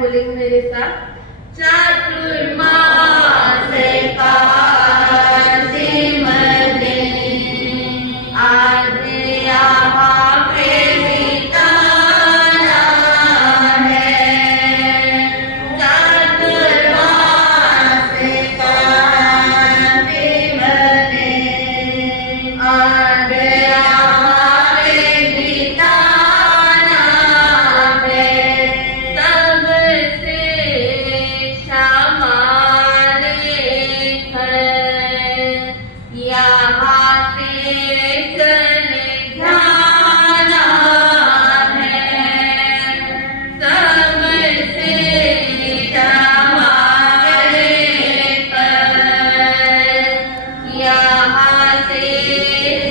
बोलेंगे मेरे साथ। चातुर्मास कार्तिक मध्य आज यहाँ पे बिताना है। चातुर्मास कार्तिक मध्य आज यहाँ पे बिताना है। सबसे हमारे घर यहाँ से चले जाना है। सबसे हमारे घर यहाँ से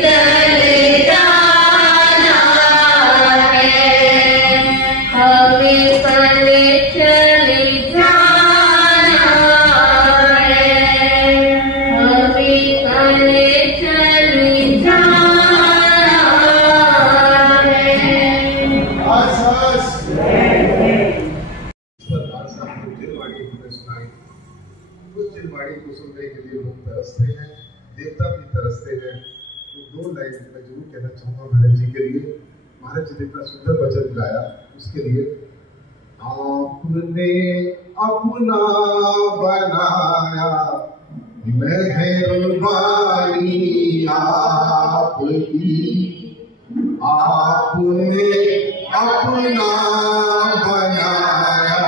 चले जाना है। हमें पले चले जाना है। हमें पले चले जाना है। Us. But that's not what we do. I give you this night. उस जिनवाणी को सुनने के लिए लोग तरसते हैं, देवता भी तरसते हैं। तो दो लाइन मैं जरूर कहना चाहूँगा महाराज जी के लिए। महाराज जी ने इतना सुंदर वचन गाया, उसके लिए आपने अपना बनाया मेहरबानी आपकी, आपने अपना बनाया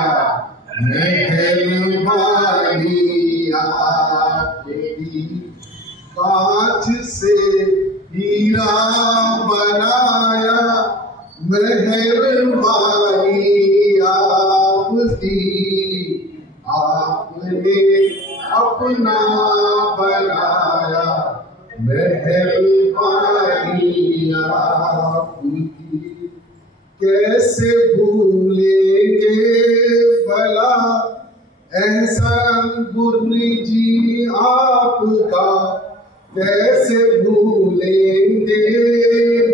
मेहरबानी आपकी, कांच से हीरा बनाया मेहरबानी आपकी, आपने अपना बनाया मेहरबानी आपकी। कैसे भूलेंगे भला एहसान गुरु जी आपका, कैसे भूलेंगे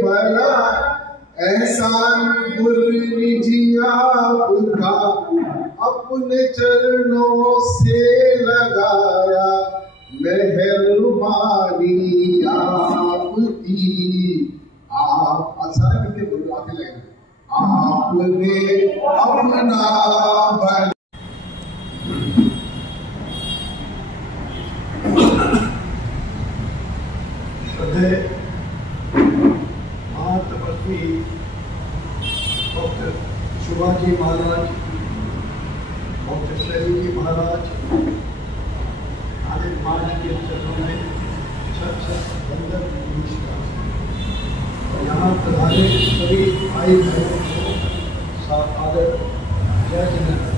भला एहसान गुरु जी आपका। अपने चरणों से लगाया मेहरबानी आपकी, आप सारे मिलके बोलो, आगे लगे आपने अपना बना। महातपस्वी डॉक्टर शिवाजी महाराज, डॉक्टर शैली जी महाराज आदि पांच के चरणों में बंदर नमस्कार। यहाँ प्रधान सभी भाई बहनों को आदर जय जगन्नाथ।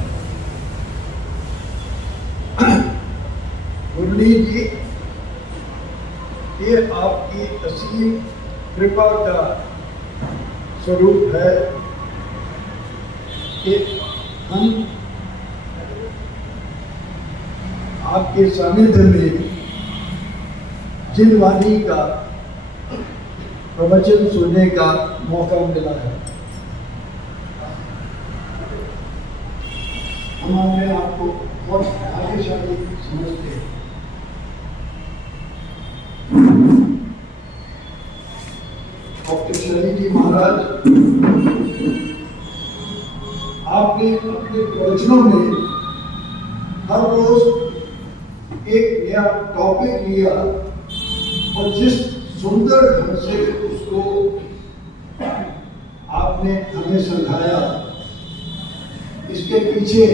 मुरली जी, ये आपकी असीम कृपा का स्वरूप है कि हम आपके सानिध्य में जिनवाणी का प्रवचन सुनने का मौका मिला है। हम अपने आप को बहुत भाग्यशाली समझते हैं। डॉक्टर शैली जी महाराज, आपने अपने प्रवचनों में हर रोज एक नया टॉपिक लिया और जिस सुंदर ढंग से उसको आपने हमें समझाया, इसके पीछे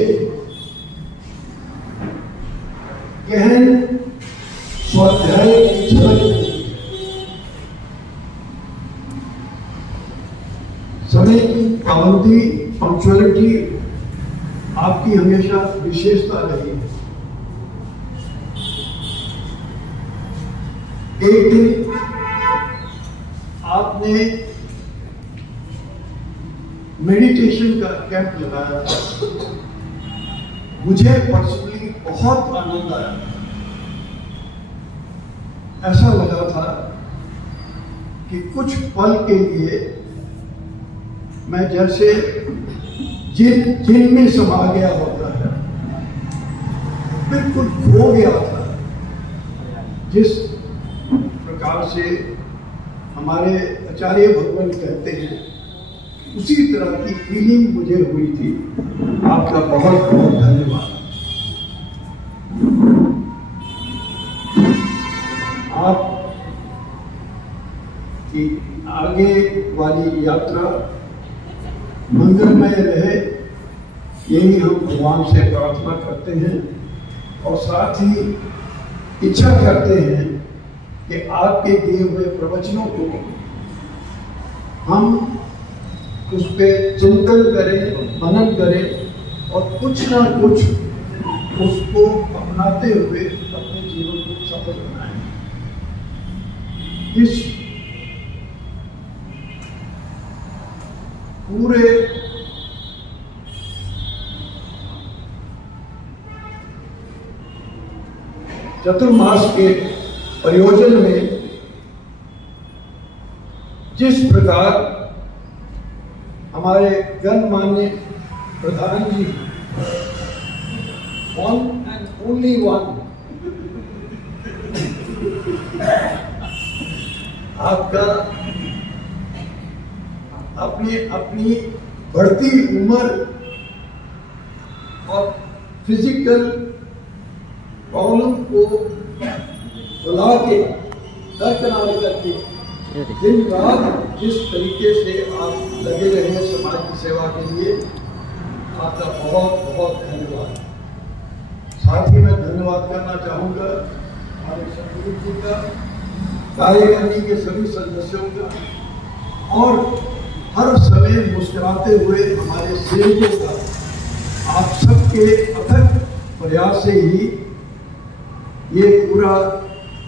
गहन स्वाध्याय की झलक। समय की पाबंदी, पंक्चुअलिटी आपकी हमेशा विशेषता रही है। एक दिन आपने मेडिटेशन का कैंप लगाया था। मुझे पर्सनली बहुत आनंद आया। ऐसा लगा था कि कुछ पल के लिए मैं जैसे जिन में समा गया होता है, बिल्कुल खो गया था। जिस प्रकार से हमारे आचार्य भगवान कहते हैं, उसी तरह की फीलिंग मुझे हुई थी। आपका बहुत बहुत धन्यवाद। आप की आगे वाली यात्रा मंगलमय रहे, यही हम भगवान से प्रार्थना करते हैं और साथ ही इच्छा करते हैं कि आपके दिए हुए प्रवचनों को हम उस पर चिंतन करें, मनन करें और कुछ ना कुछ उसको अपनाते हुए अपने जीवन को सफल बनाएं। इस पूरे चतुर्मास के प्रयोजन में जिस प्रकार हमारे गणमान्य प्रधान जी one and only one. आपका अपनी बढ़ती उम्र और फिजिकल प्रॉब्लम को बुला के दरकिनार करके दिन रात जिस तरीके से आप लगे रहे समाज की सेवा के लिए, आपका बहुत बहुत धन्यवाद। साथ ही मैं धन्यवाद करना चाहूँगा हमारे सतगुरु जी का, कार्यकारिणी के सभी सदस्यों का, और हर समय मुस्कुराते हुए हमारे सेवकों का। आप सबके अथक प्रयास से ही ये पूरा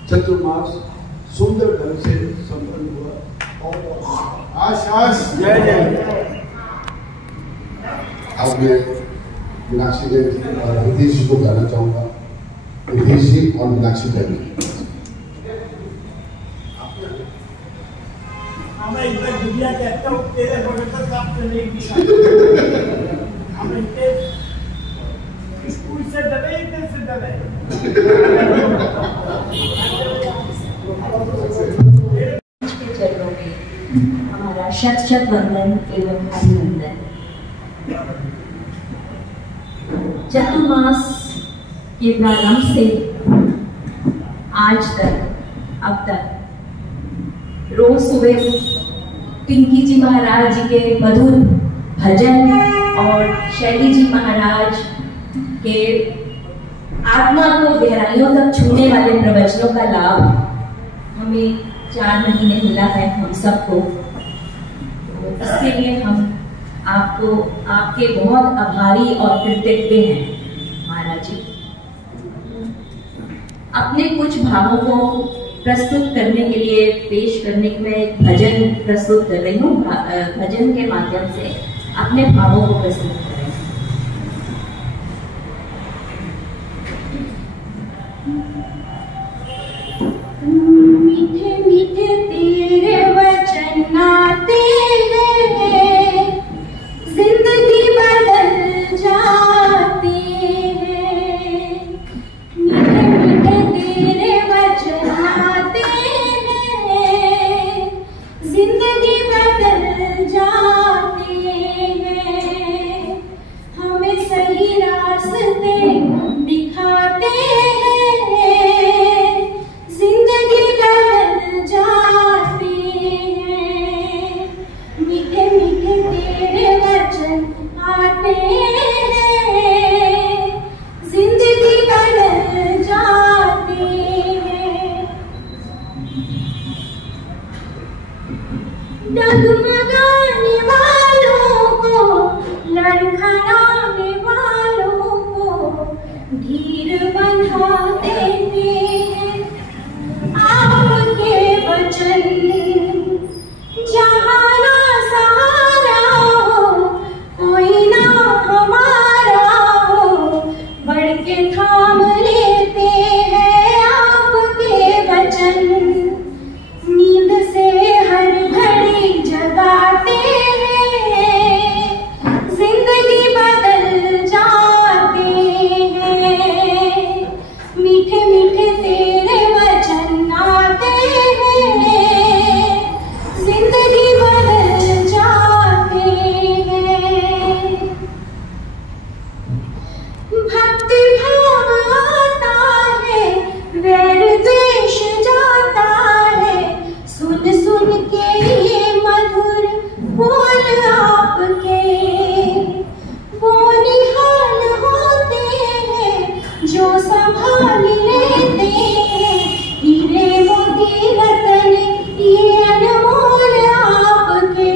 चतुर्मास सुंदर ढंग से संपन्न हुआ। और आश जय जय। अब मैं मीनाक्षी देवी और रितेश जी को कहना चाहूँगा। रितेश जी और मीनाक्षी देवी, हमें इधर दुनिया कहता हूँ तेरे प्रोफेसर साहब से नहीं दिखा, हम इनके स्कूल से डरे, इधर से डरे। के चरणों में हमारा शत शत वंदन एवं अभिनंदन। चतुर्मास के प्रारंभ से आज तक, अब तक रोज सुबह पिंकी जी महाराज जी के मधुर भजन और शैली जी महाराज के आत्मा को गहराइयों तक छूने वाले प्रवचनों का लाभ हमें 4 महीने मिला है हम सबको। तो इसके लिए हम आपको, आपके बहुत आभारी और कृतज्ञ हैं महाराज जी। अपने कुछ भावों को प्रस्तुत करने के लिए, पेश करने के लिए एक भजन प्रस्तुत कर रही हूँ। भजन के माध्यम से अपने भावों को प्रस्तुत कर रही हूँ। मीठे मीठे तेरे वचन आते हैं, जिंदगी बदल जाती है। मीठे मीठे तेरे वचन आते हैं, जिंदगी बदल जाती है। हमें सही रास्ते दिखाते हैं, जिंदगी बदल जाती है। मीठे मीठे तेरे वचन आते हैं, जिंदगी बदल जाती है। डगमगाने वालों को, लड़खड़ाने वालों को धीर बंधा देते हैं आपके वचन। जहाँ ना सहारा हो, कोई ना हमारा हो, बढ़ के थाम लेते हैं आपके वचन। नींद से हर घड़ी जगाते हैं, जिंदगी बदल जाते हैं। मीठे मीठे तेरे वचन आते हैं, जिंदगी बदल जाते हैं। भक्ति भाव आता है, वैर द्वेष जाता है, सुन सुन के ये मधुर बोल आपके। वो निहाल होते हैं जो संभाल लेते हैं, हीरे मोती रतन ये अनमोल आपके।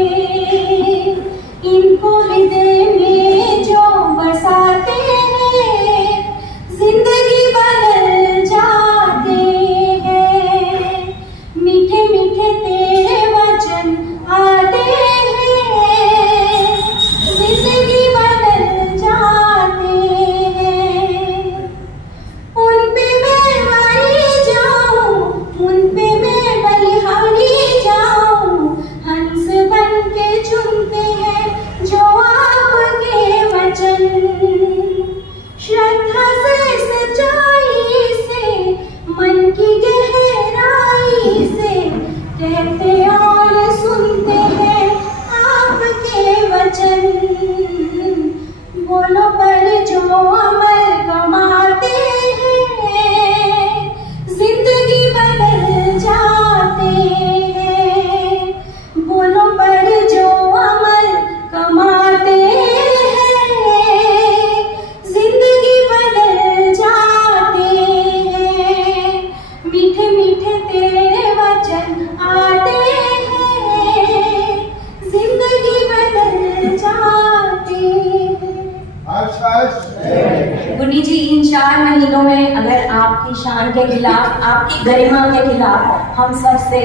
इनको हृदय में जो बसाते हैं, जिंदगी बदल जाते हैं। मीठे मीठे तेरे वचन आते हैं, जिंदगी बदल जाते हैं। उन पे मेहरबानी में अगर आपकी शान के खिलाफ, आपकी गरिमा के खिलाफ हम सब से,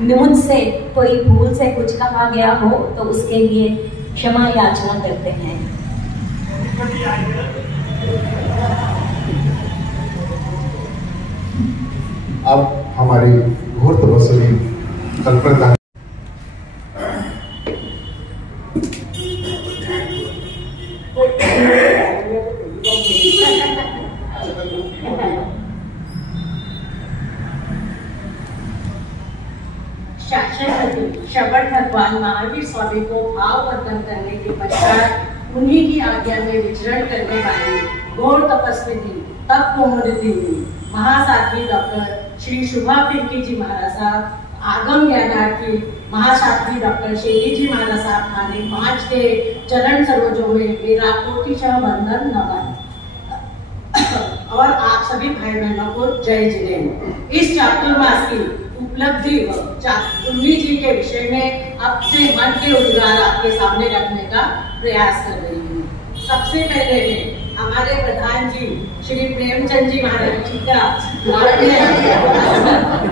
मुझसे कोई भूल से कुछ कहा गया हो तो उसके लिए क्षमा याचना करते हैं। अब हमारी घोर तपस्वी कल्पना शबद भगवान महावीर स्वामी को भाव वर्तन करने के पश्चात उन्हीं की आज्ञा में विचरण करने वाली घोर तपस्विनी तपकोमोदिनी महासाध्वी डॉक्टर श्री शुभा पिंकी जी महाराज साहब, आगम ज्ञानार्थी महासाध्वी डॉक्टर शेरी जी महाराज साहब थाने 5 के चरण सरोजों में मेरा कोटिशः वंदन नमन और आप सभी भाई बहनों को जय जिनेन्द्र। इस चातुर्मास की उपलब्धि व उन्हीं जी के विषय में अपने मन के उद्गार आपके सामने रखने का प्रयास कर रही हूँ। सबसे पहले मैं हमारे प्रधान जी श्री प्रेमचंद जी महाराज जी का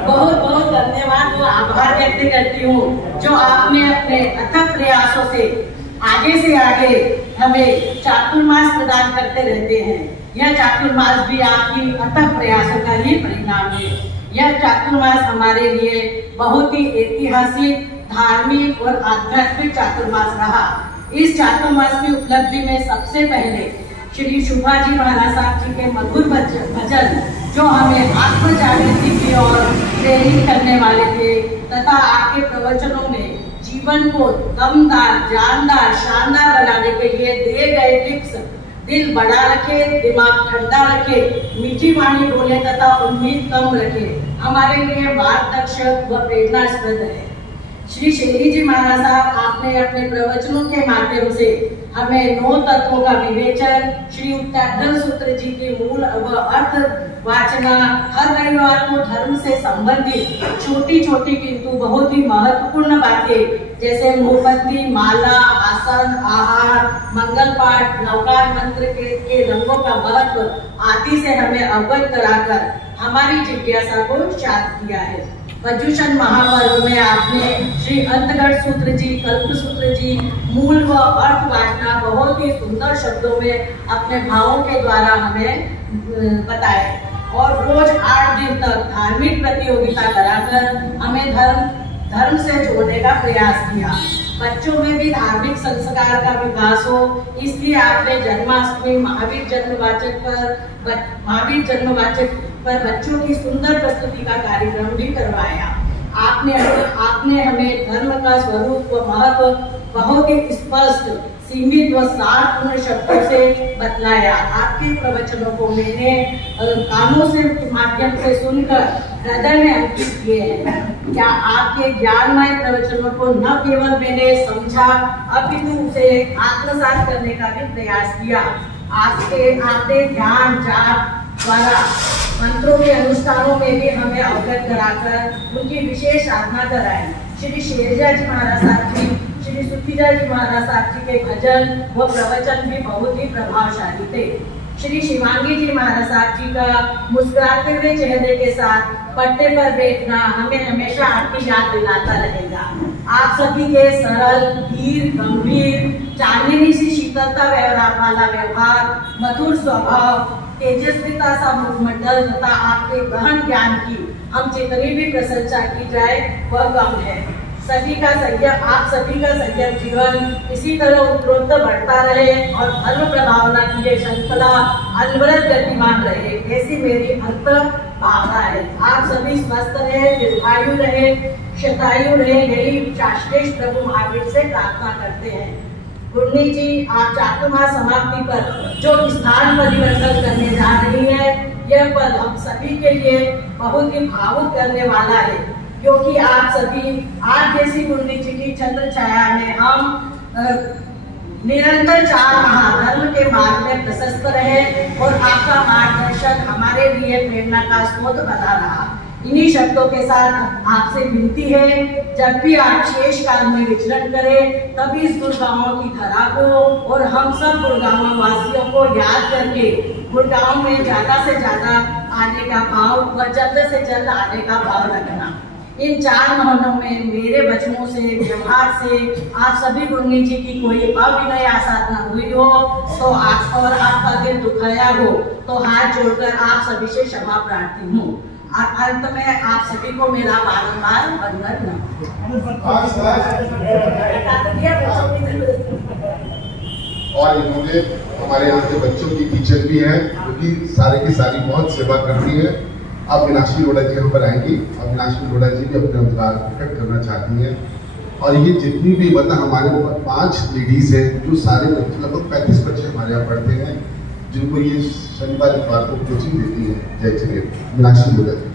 बहुत बहुत धन्यवाद व आभार व्यक्त करती हूँ, जो आपने अपने अथक प्रयासों से आगे हमें चातुर्मास प्रदान करते रहते हैं। यह चातुर्मास भी आपकी अथक प्रयासों का ही परिणाम है। यह चातुर्मास हमारे लिए बहुत ही ऐतिहासिक, धार्मिक और आध्यात्मिक चातुर्मास रहा। इस चातुर्मास की उपलब्धि में सबसे पहले श्री शुभा जी महाराज साहब जी के मधुर भजन, जो हमें आत्म जागृति की ओर प्रेरित करने वाले थे, तथा आपके प्रवचनों में जीवन को दमदार, जानदार, शानदार बनाने के लिए दिए गए टिप्स, दिल बड़ा रखे, दिमाग ठंडा रखे, मीठी वाणी बोले तथा उम्मीद कम रखे, हमारे लिए मार्गदर्शक व प्रेरणास्पद है। श्री शेरी जी महाराज साहब, आपने अपने प्रवचनों के माध्यम से हमें 9 तत्वों का विवेचन, श्री उत्तराधर सूत्र जी की मूल व अर्थ वाचना, हर रविवार को धर्म से संबंधित छोटी छोटी किंतु बहुत ही महत्वपूर्ण बातें जैसे मोमबत्ती, माला, आसन, आहार, मंगल पाठ, नवकार मंत्र के रंगों का महत्व आदि से हमें अवगत कराकर हमारी जिज्ञासा को शांत किया है। पर्युषण महापर्व में आपने श्री अंतगढ़ सूत्र जी, कल्प सूत्र जी, मूल व अर्थ वाचना बहुत ही सुंदर शब्दों में अपने भावों के द्वारा हमें बताए और रोज 8 दिन तक धार्मिक प्रतियोगिता कराकर हमें धर्म से जोड़ने का प्रयास किया। बच्चों में भी धार्मिक संस्कार का विकास हो, इसलिए आपने जन्माष्टमी, महावीर जन्मवाचक पर बच्चों की सुंदर प्रस्तुति का कार्यक्रम भी करवाया। आपने हमें धर्म का स्वरूप व महत्व बहुत ही स्पष्ट, सीमित व सारपूर्ण शब्दों से बतलाया। आपके प्रवचनों को मैंने कानों से माध्यम से सुनकर हृदय में अंकित किए हैं। क्या आपके ज्ञानमय प्रवचनों को न केवल मैंने समझा, अपितु उसे आत्मसात करने का भी प्रयास किया। आपने ध्यान, जाप द्वारा मंत्रों के अनुष्ठानों में भी हमें अवगत कराकर उनकी विशेष साधना कराई। श्री शेरजा जी महाराज साहब जी, श्री सुखीजा जी महाराज साहब जी के भजन व प्रवचन भी बहुत ही प्रभावशाली थे। श्री शिवांगी जी महाराज साहब जी का मुस्कुराते हुए चेहरे के साथ पट्टे पर बैठना हमें हमेशा आपकी याद दिलाता रहेगा। आप सभी के सरल, धीर, गंभीर, चांदनी सी शीतलता वाला व्यवहार, मधुर स्वभाव, तेजस्विता सा मुखमंडल तथा आपके गहन ज्ञान की हम जितनी भी प्रशंसा की जाए वह कम है। आप सभी का संयम जीवन इसी तरह उत्तरोत्तर बढ़ता रहे और धर्म प्रभावना की ये श्रृंखला अनवरत गतिमान रहे, ऐसी मेरी अंत भावना है। आप सभी स्वस्थ रहे, दीर्घायु रहे, शतायु रहे, यही शाश्वत प्रभु महावीर से प्रार्थना करते हैं। गुरनी जी, आप चातुर्मास समाप्ति पर जो स्थान परिवर्तन करने जा रही है, यह पद हम सभी के लिए बहुत ही भावुक करने वाला है, क्योंकि आप सभी आज जैसी गुरनी जी की चंद्र छाया में हम निरंतर 4 माह धर्म के मार्ग में प्रशस्त रहे और आपका मार्गदर्शन हमारे लिए प्रेरणा का स्रोत बना रहा। इन्हीं शब्दों के साथ आपसे विनती है, जब भी आप शेष काल में विचरण करें, तभी इस गुड़गांव की धरा को और हम सब गुड़गांव वासियों को याद करके गुड़गांव में ज्यादा से ज्यादा आने का भाव व जल्द से जल्द आने का भाव रखना। इन 4 महीनों में मेरे बच्चों से, व्यवहार से आप सभी गुरनी जी की कोई अविनय आसाधना हुई हो तो और आपका दिल दुखाया हो तो हाथ जोड़कर आप सभी से क्षमा प्रार्थी हूँ। अंत में आप सभी को मेरा बारंबार वंदन। और इन्होंने हमारे यहाँ के बच्चों की टीचर भी हैं, क्योंकि सारे की सारी बहुत सेवा करती है। अब मीनाक्षी लोढ़ा जी यहाँ पर आएंगी और मीनाक्षी लोढ़ा जी भी अपने अधिकार प्रकट करना चाहती हैं। और ये जितनी भी मतलब हमारे ऊपर 5 लेडीज हैं जो सारे बच्चे, लगभग 35 बच्चे हमारे यहाँ पढ़ते हैं, जिनको ये शनिवार इतवार को कोचिंग देती है। जय श्री मीनाक्षी लोढ़ा जी।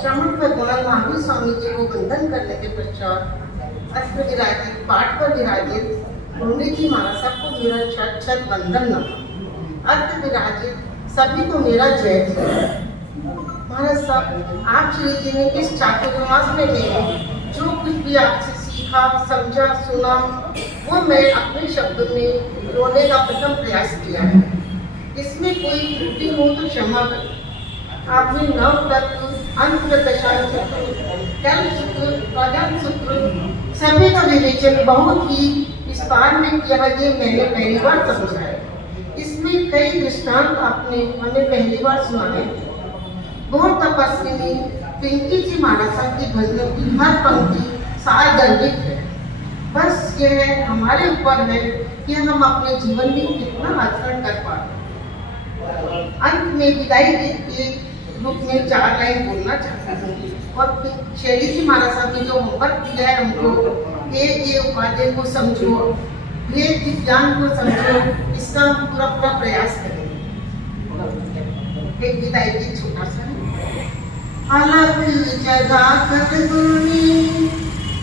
श्रवण भगवान महावीर स्वामी जी को वंदन करने के पश्चात अर्थ पर विराजित, पाठ पर विराजित गुरनी जी महाराज सबको मेरा छठ छठ वंदन नमः। अर्थ विराजित सभी को मेरा जय जय। महाराज साहब, आप श्री जी ने इस चातुर्मास में जो कुछ भी आपसे सीखा, समझा, सुना, वो मैं अपने शब्दों में रोने का प्रथम प्रयास किया है। इसमें कोई त्रुटि हो तो क्षमा करें। आपने नव तत्व, अंत दशांश, कल सूत्र, प्रजन सूत्र सभी का विवेचन बहुत ही विस्तार में किया। ये मैंने पहली बार समझा है। इसमें कई दृष्टांत आपने हमें पहली बार सुनाए। बहुत तपस्विनी पिंकी जी महाराज साहब की भजनों की हर पंक्ति सारगर्भित है। बस यह हमारे ऊपर है कि हम अपने जीवन में कितना आचरण कर पाते। अंत में विदाई के रूप में 4 लाइन बोलना चाहती हूँ। और शैली जी महाराज साहब ने जो होमवर्क दिया है हमको, ये उपाध्याय को समझो, ये विज्ञान को समझो, इसका हम पूरा प्रयास करें। एक विदाई की छोटा सा अलग जगह कर गुरनी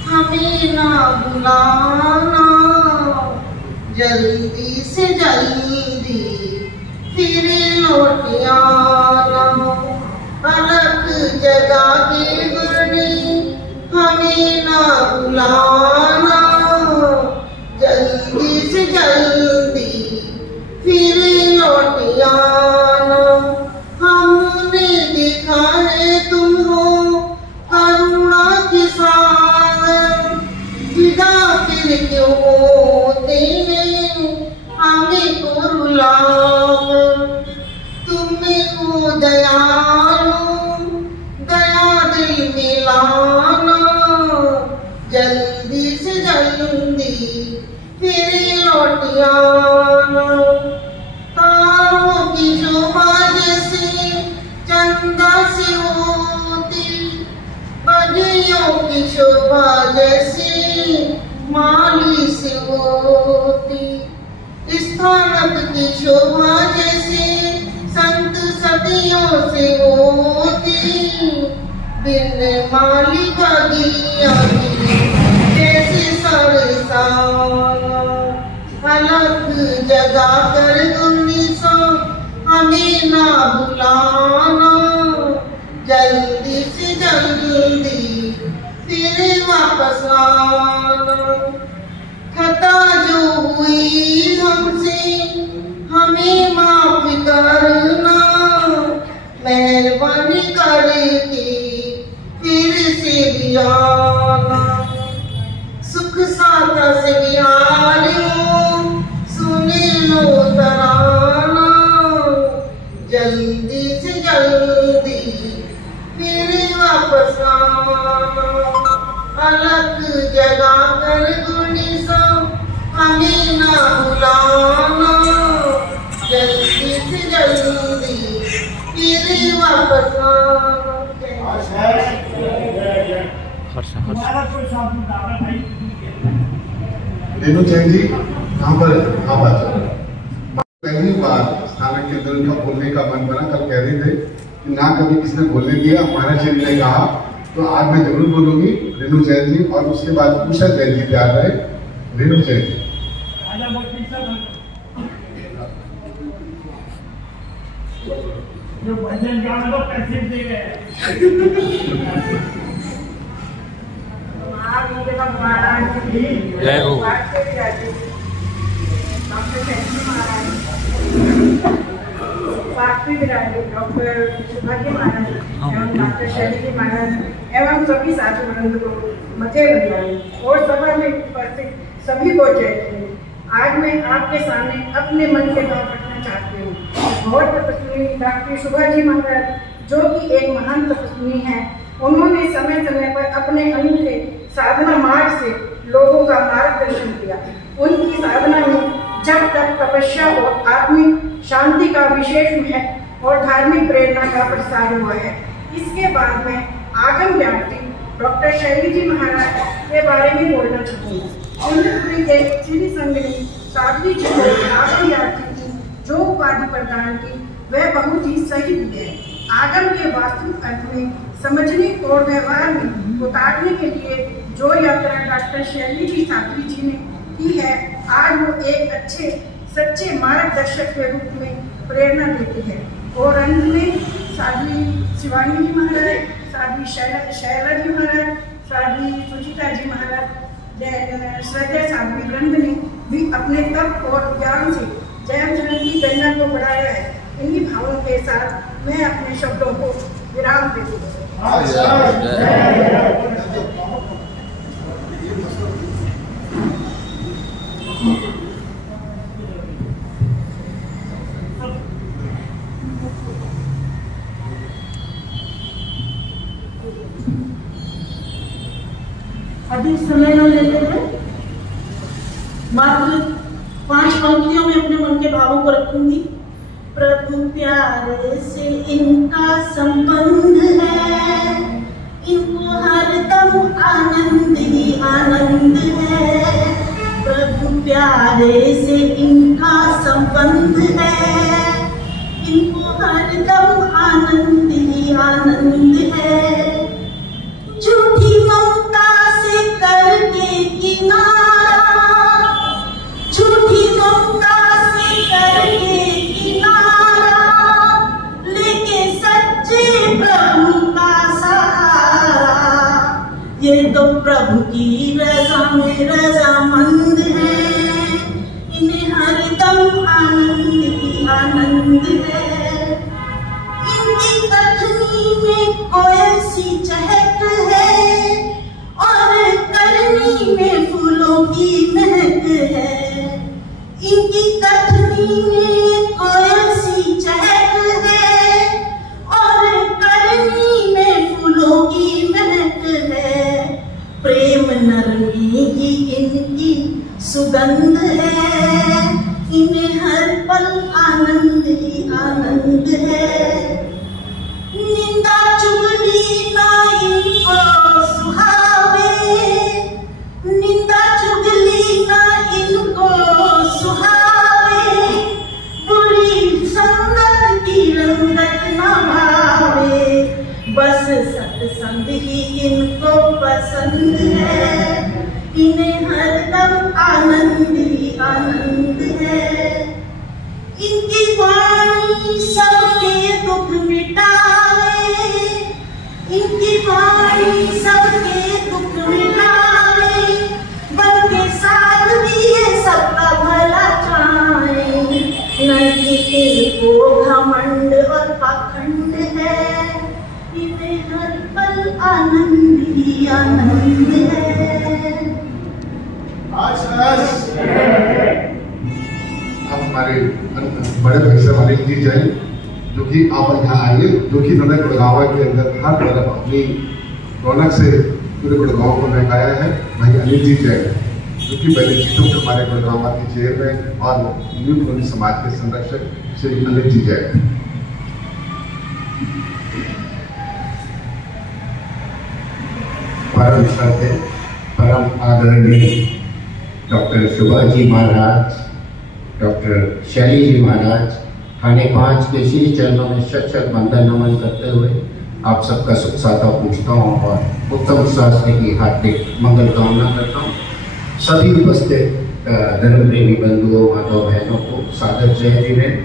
हमें ना बुलाना, जल्दी से जल्दी फिर लौट आना। अलग जगह के गुरनी हमें ना बुलाना, जल्दी से जल्दी फिर लौट आना। हमने देखा है तुम हो करुणा के सागर, विदा फिर क्यों होते हैं हमें को रुलाकर। तुम्हें हो दयालु, दया दिल में लाना, जल्दी से जल्दी फिर लौट आना। तारों की शोभा जैसे चंदा से होती, बगियों की शोभा जैसे माली से होती, स्थानक की शोभा जैसे संत सदियों से होती, बिन माली बगिया जैसे सरसाना। अलग जगह कर गुरनी सा हमें ना बुलाना, जल्दी से जल्दी फिर वापस आना। खता जो हुई हमसे हमें माफ करना, मेहरबानी करके फिर से भी आना। सुख साता से बिहारियों सुने लो तराना, जल्दी से जल्दी फिर वापस आना। अलग जगह कर गुरनी सा हमें ना बुलाना, जल्दी से जल्दी फिर वापस आना। रेणु जैन जी यहाँ पर आप आ जाओ। पहली बार स्थानक के अंदर उनका बोलने का मन बना। कल कह रहे थे कि ना कभी किसी ने बोलने दिया, महाराज जी ने कहा, तो आज मैं जरूर बोलूंगी। रेणु जैन जी और उसके बाद उषा जैन जी तैयार रहे। रेणु जैन जी जो भजन गाने को पैसे दे गए। आप स्वामी महाराज की जय हो। पार्टी विराजे डॉक्टर सुभाजी महाराज एवं डॉक्टर शैली महाराज एवं सभी साधु वृंद को मथे बजाए और सभा में उपस्थित सभी को जय जय। आज मैं आपके सामने अपने मन के भाव रखना चाहती हूँ। बहुत तपस्वी डॉक्टर सुभाजी महाराज जो कि एक महान तपस्वी हैं, उन्होंने समय समय पर अपने अनूठे साधना मार्ग से लोगों का मार्गदर्शन किया। उनकी साधना में जब तक तपस्या और आत्मिक शांति का विशेष महत्व और धार्मिक प्रेरणा का प्रसार हुआ है। इसके बाद में आगम ज्ञात्री डॉक्टर शैली जी महाराज के बारे में बोलना चाहूँगी। इंद्रपुरी के श्री संगनी साध्वी जी को आगम ज्ञात्री की जो उपाधि प्रदान की वह बहुत ही सही भी है। आगम के वास्तविक अर्थ में समझने और व्यवहार में उतारने के लिए जो यात्रा डॉक्टर शैली जी साध्वी जी ने की है, आज वो एक अच्छे सच्चे मार्गदर्शक के रूप में प्रेरणा देती है। और अंत में साध्वी शिवानी जी महाराज, साध्वी शैला जी महाराज, साध्वी सुचिता जी महाराज, श्रद्धा साध्वी वृंद ने भी अपने तप और ज्ञान से जैन धर्म की गणना को बढ़ाया है। इन्हीं भावों के साथ मैं अपने शब्दों को विराम देती हूँ। अधिक समय न लेते हुए मात्र 5 पंक्तियों में अपने मन के भावों को रखूंगी। प्रभु प्यारे से इनका संबंध है, इनको हरदम आनंद ही आनंद है। प्रभु प्यारे से इनका संबंध है, इनको हरदम आनंद ही आनंद है। झूठी ममता से करके किनारा, झूठी ममता से करके किनारा, लेके सच्चे प्रभु का सहारा। ये तो प्रभु की रजा में रजामंद है, इन्हें हरदम आनंद ही आनंद है। इनकी कथनी में कोयल सी चहक है और करनी में फूलों की महक है। इनकी कथनी में कोयल सी चहक है और करनी में फूलों की महक है। प्रेम नरमी ही इनकी सुगंध है, इन्हें हर पल आनंद ही आनंद है। निंदा चुगली ना इनको सुहावे, निंदा चुगली ना इनको सुहावे। बुरी संगत की रंगत न भावे, बस सत्संग ही इनको पसंद है, इन्हें हरदम आनंद ही आनंद है। इनकी वाणी सबके दुख मिटावे, इनकी वाणी सबके दुख मिटावे। बन के साथ भी ये सबका भला चाहे, नहीं इनको घमंड और पाखंड है, इन्हें हर पल आनंद ही आनंद है। अब हमारे बड़े भाई साहब अनिल जी जैन जो कि आप यहाँ आइए, जो कि इन्होंने गुड़गांव के अंदर हर तरफ अपनी रौनक से पूरे गुड़गांव को महकाया है। भाई अनिल जी जैन जो कि पहले जीतों के हमारे गुड़गांव के चेयरमैन और न्यू कॉलोनी समाज के संरक्षक श्री अनिल जी जैन। परम श्रद्धेय परम आदरणीय डॉक्टर सुभाजी महाराज, डॉक्टर शैली जी महाराज, थाने 5 के श्री चरणों में शत शत वंदन नमन करते हुए आप सबका सुख साथा पूछता हूँ और उत्तम स्वास्थ्य की हार्दिक मंगल कामना करता हूँ। सभी उपस्थित धर्म प्रेमी बंधुओं माताओं बहनों को सादर जय जिनेन्द्र।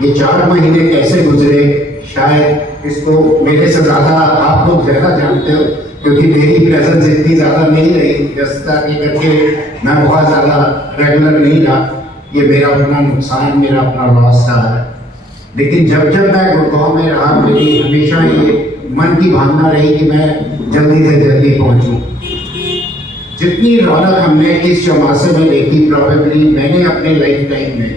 ये 4 महीने कैसे गुजरे, शायद इसको मेरे से ज़्यादा आप लोग ज़्यादा जानते हो क्योंकि मेरी प्रेजेंस इतनी ज़्यादा नहीं रही, व्यस्तता के करके मैं बहुत ज़्यादा रेगुलर नहीं रहा। ये मेरा अपना नुकसान, मेरा अपना लॉस रहा है। लेकिन जब जब मैं गुड़गांव में रहा, मेरी हमेशा ये मन की भावना रही कि मैं जल्दी से जल्दी पहुंचूं। जितनी रौनक हमने इस चौमासे में देखी, प्रोबेबली मैंने अपने लाइफ टाइम में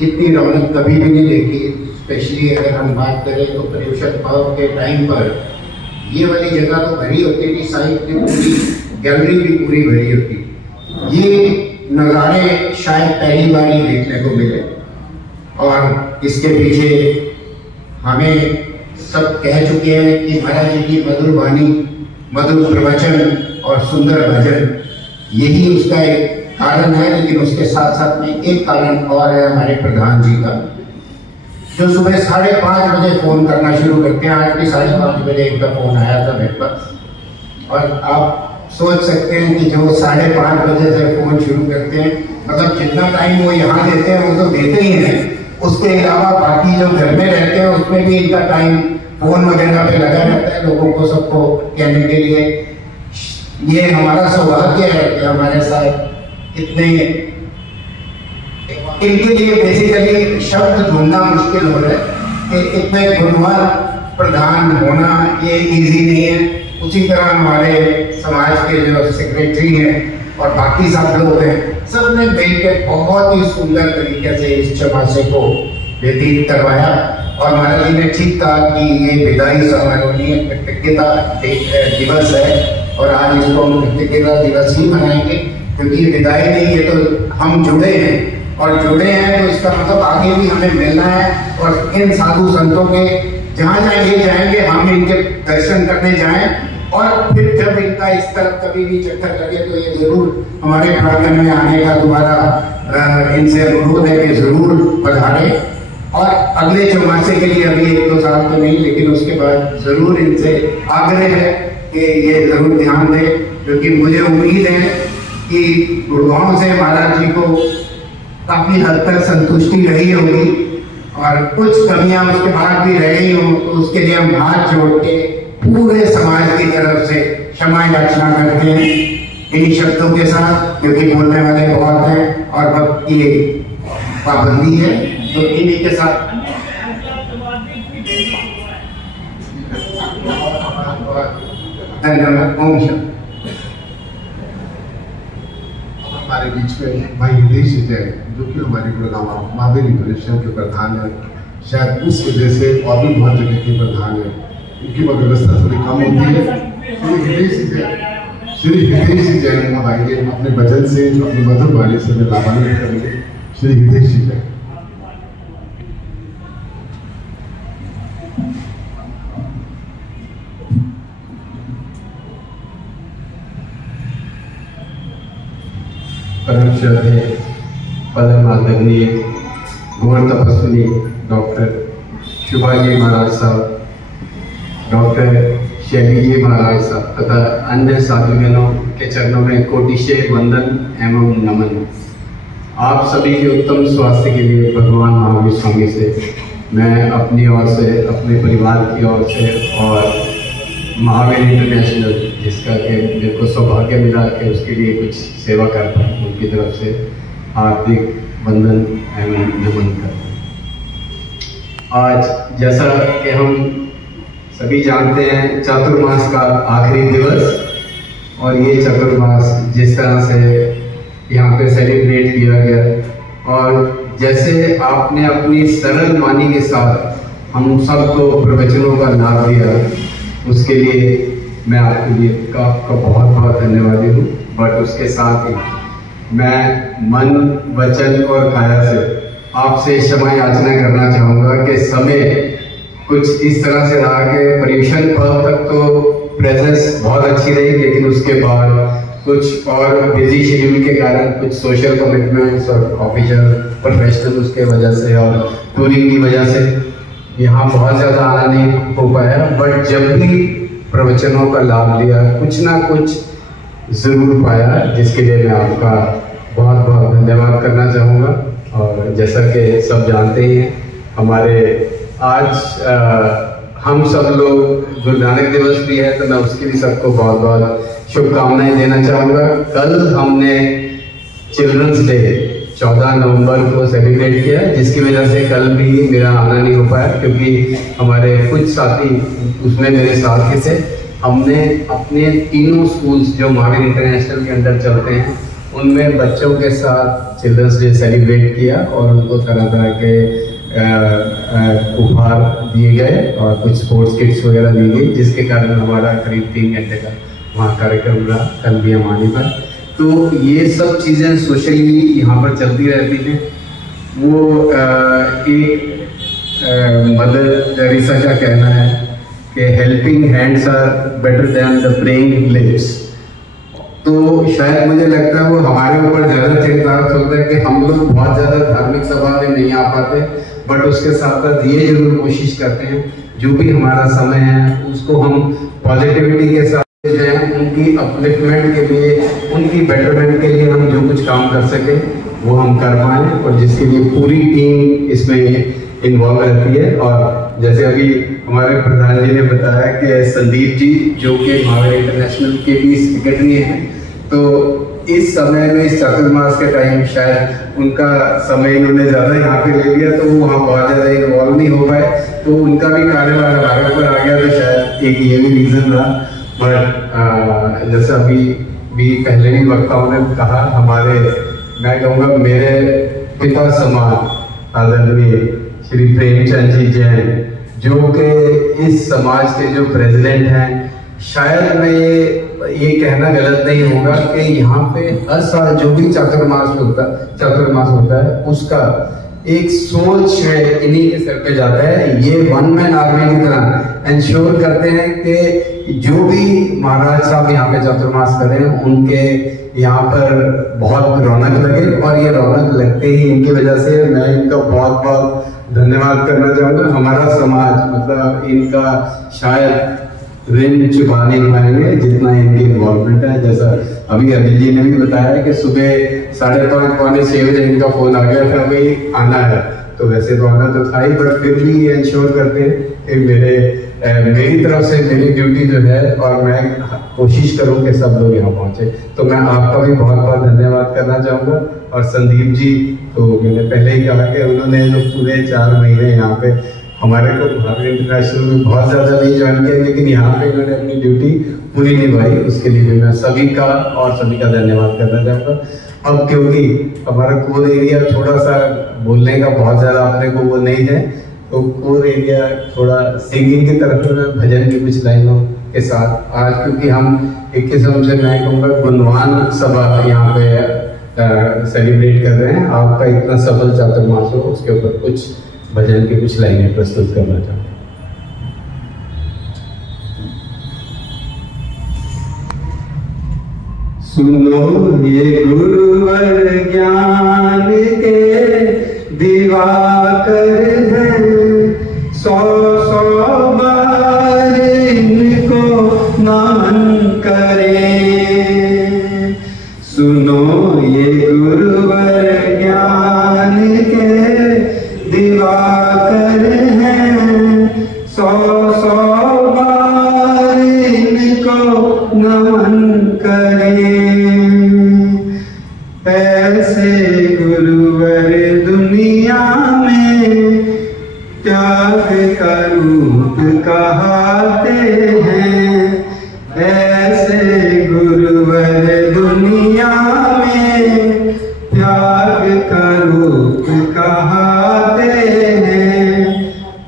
इतनी रौनक कभी भी नहीं देखी। स्पेशली अगर हम बात करें तो पर्यूषण पर्व के टाइम पर ये वाली जगह तो भरी होती थी, साइड की पूरी गैलरी भी पूरी भरी होती। ये नज़ारे शायद पहली बार ही देखने को मिले। और इसके पीछे हमें सब कह चुके हैं कि महाराज जी की मधुर वाणी, मधुर प्रवचन और सुंदर भजन, यही उसका एक कारण है। लेकिन उसके साथ साथ में एक कारण और है हमारे प्रधान जी का, जो सुबह 5:30 बजे फोन करना शुरू करते हैं। आज भी 5:30 बजे इनका फोन आया था मेरे पास। और आप सोच सकते हैं कि जो 5:30 बजे से फोन शुरू करते हैं, मतलब जितना टाइम वो यहाँ देते हैं वो तो देते ही हैं, उसके अलावा बाकी जो घर में रहते हैं उसमें भी इनका टाइम फोन वगैरह पे लगा रहता है, लोगों को सबको कहने के लिए। ये हमारा सौभाग्य है कि हमारे साथ इतने, इनके लिए बेसिकली शब्द ढूंढना मुश्किल हो रहा है कि इतने गुणवान प्रधान होना ये इजी नहीं है। उसी तरह हमारे समाज के जो सेक्रेटरी हैं और बाकी सब लोग हैं, सब ने मिलकर बहुत ही सुंदर तरीके से इस चौमासे को व्यतीत करवाया। और महाराज जी ने ठीक कहा कि ये विदाई समारोह नहीं है, कृतज्ञता दिवस है। और आज इसको हम कृतज्ञता दिवस ही मनाएंगे, क्योंकि विदाई नहीं, ये तो हम जुड़े हैं। और जुड़े हैं तो इसका मतलब आगे भी हमें मिलना है। और इन साधु संतों के जहाँ जहाँ ये जाएंगे, हम इनके दर्शन करने जाएं। और फिर जब इनका इस तरफ कभी भी चक्कर लगे तो ये जरूर हमारे प्रांगण में आने का दोबारा इनसे अनुरोध है कि जरूर पधारे। और अगले चौमासे के लिए अभी 1-2 साल तो नहीं, लेकिन उसके बाद जरूर इनसे आग्रह है कि ये जरूर ध्यान दें, क्योंकि मुझे उम्मीद है कि गुड़गांव से महाराज जी को काफी हद तक संतुष्टि रही होगी और कुछ कमियां उसके बाद भी रह गई हों, तो उसके लिए हम हाथ जोड़ के पूरे समाज की तरफ से क्षमा याचना करते हैं इन्हीं शब्दों के साथ, क्योंकि बोलने वाले बहुत हैं और वक्त की पाबंदी है। तो इन्हीं के साथ धन्यवाद। ओम शांति। हमारे बीच में भाई हितेश जैन, जो कि हमारे गुड़गांव महावीर परिषद के प्रधान है, शायद उस वजह से और भी बहुत जगह के प्रधान है, उनकी व्यवस्था थोड़ी कम होती है। श्री हितेश जैन अब आइए अपने भजन से, अपनी मधुर वाणी से मैं लाभान्वित करेंगे। श्री हितेश जैन। परम श्रद्धेय परम आदरणीय गौर तपस्विनी डॉक्टर शुभाजी महाराज साहब, डॉक्टर शैली जी महाराज साहब तथा अन्य साधुजनों के चरणों में कोटिशे वंदन एवं नमन। आप सभी के उत्तम स्वास्थ्य के लिए भगवान महावीर स्वामी से मैं अपनी ओर से, अपने परिवार की ओर से और महावीर इंटरनेशनल, जिसका कि मेरे को सौभाग्य मिला कि उसके लिए कुछ सेवा कर पाऊँ, उनकी तरफ से हार्दिक वंदन एवं नमन करता हूँ। आज जैसा कि हम सभी जानते हैं, चातुर्मास का आखिरी दिवस, और ये चातुर्मास जिस तरह से यहाँ पे सेलिब्रेट किया गया और जैसे आपने अपनी सरल वाणी के साथ हम सबको प्रवचनों का लाभ दिया, उसके लिए मैं आपके लिए आपका बहुत बहुत धन्यवादी हूँ। बट उसके साथ ही मैं मन, वचन और काया से आपसे क्षमा याचना करना चाहूँगा कि समय कुछ इस तरह से रहा कि पर्यूषण पर्व तक तो प्रेजेंस बहुत अच्छी रही, लेकिन उसके बाद कुछ और बिजी शेड्यूल के कारण, कुछ सोशल कमिटमेंट्स और ऑफिशियल प्रोफेशनल उसके वजह से और टूरिंग की वजह से यहाँ बहुत ज़्यादा आना नहीं हो पाया। बट जब भी प्रवचनों का लाभ लिया, कुछ ना कुछ ज़रूर पाया, जिसके लिए मैं आपका बहुत बहुत धन्यवाद करना चाहूँगा। और जैसा कि सब जानते ही हैं, हमारे आज हम सब लोग गुरु नानक दिवस भी है, तो मैं उसके लिए सबको बहुत बहुत शुभकामनाएं देना चाहूँगा। कल हमने चिल्ड्रंस डे 14 नवंबर को सेलिब्रेट किया, जिसकी वजह से कल भी मेरा आना नहीं हो पाया, क्योंकि हमारे कुछ साथी उसमें मेरे साथ ही थे। हमने अपने तीनों स्कूल्स जो महावीर इंटरनेशनल के अंदर चलते हैं, उनमें बच्चों के साथ चिल्ड्रंस डे सेलिब्रेट किया और उनको तरह तरह के उपहार दिए गए और कुछ स्पोर्ट्स किट्स वगैरह दी गई, जिसके कारण हमारा करीब 3 घंटे का वहाँ कार्यक्रम रहा कल भी हम आने पर। तो ये सब चीज़ें सोशली यहाँ पर चलती रहती हैं। वो एक मदर टेरेसा का कहना है कि helping hands are better than the praying lips. तो शायद मुझे लगता है वो हमारे ऊपर ज़्यादा चिंतार्थ होता है कि हम लोग बहुत ज़्यादा धार्मिक सभा में नहीं आ पाते, बट उसके साथ साथ ये जरूर कोशिश करते हैं जो भी हमारा समय है उसको हम पॉजिटिविटी के साथ जो है उनकी अपलिफ्टमेंट के लिए, उनकी बेटरमेंट के लिए हम जो कुछ काम कर सके वो हम कर पाएँ, और जिसके लिए पूरी टीम इसमें इन्वॉल्व रहती है। और जैसे अभी हमारे प्रधान जी ने बताया कि संदीप जी जो कि महावीर इंटरनेशनल के भी सेक्रेटरी हैं, तो इस समय में इस चातुर्मास के टाइम शायद उनका समय इन्होंने ज़्यादा यहाँ पे ले लिया, तो वो वहाँ बहुत ज़्यादा इन्वॉल्व नहीं हो पाए, तो उनका भी कार्यभार हमारे ऊपर आ गया। तो शायद एक ये भी रीज़न रहा। बट जैसे अभी भी पहले भी वक्ताओं ने कहा, हमारे मैं कहूँगा मेरे पिता समान आदरणीय श्री प्रेमचंद जी जैन, जो कि इस समाज के जो प्रेसिडेंट हैं, शायद मैं ये कहना गलत नहीं होगा कि यहाँ पे हर साल जो भी चातुर्मास होता है उसका एक सोच है इन्हीं के सर पे जाता है। ये वन मैन आर्मी की तरह इंश्योर करते हैं कि जो भी महाराज साहब यहाँ पे चातुर्मास करें उनके यहाँ पर बहुत रौनक लगे, और ये रौनक लगते ही इनकी वजह से मैं इनका बहुत बहुत धन्यवाद करना चाहूँगा। हमारा समाज मतलब इनका शायद ऋण चुका नहीं पाएंगे जितना इनकी इन्वॉल्वमेंट है। जैसा अभी अनिल जी ने भी बताया कि सुबह 5:30 पौने 6 बजे इनका फोन आ गया था भाई आना है, तो वैसे तो आना तो था ही, बट फिर भी ये इंश्योर करते हैं कि मेरी तरफ से मेरी ड्यूटी जो है, और मैं कोशिश करूं कि सब लोग यहाँ पहुंचे। तो मैं आपका भी बहुत बहुत धन्यवाद करना चाहूँगा। और संदीप जी तो मैंने पहले ही कहा कि उन्होंने जो पूरे 4 महीने यहाँ पे हमारे को महावीर इंटरनेशनल में बहुत ज़्यादा नहीं ज्वाइन किया, लेकिन यहाँ पे उन्होंने अपनी ड्यूटी पूरी निभाई, उसके लिए भी मैं सभी का और सभी का धन्यवाद करना चाहूँगा। अब क्योंकि हमारा कोर एरिया थोड़ा सा बोलने का बहुत ज़्यादा अपने को वो नहीं है, तो कोर एरिया थोड़ा सिंगिंग की तरफ में भजन की कुछ लाइनों के साथ आज, क्योंकि हम एक किस्म से मैं कहूँगा गुणवान सभा यहाँ पे सेलिब्रेट कर रहे हैं। आपका इतना सफल चातुर्मास हो, उसके ऊपर कुछ भजन की कुछ लाइनें प्रस्तुत करना चाहूँगा। सुनो ये गुरुवर ज्ञान के दिवाकर हैं, 100 बार इनको नमन करें। सुनो ये गुरुवर ज्ञान के दिवाकर हैं, 100 बार इनको नमन करें। ऐसे गुरुवर दुनिया में त्याग का रूप कहाते हैं। ऐसे गुरुवर दुनिया में त्याग का रूप कहाते हैं।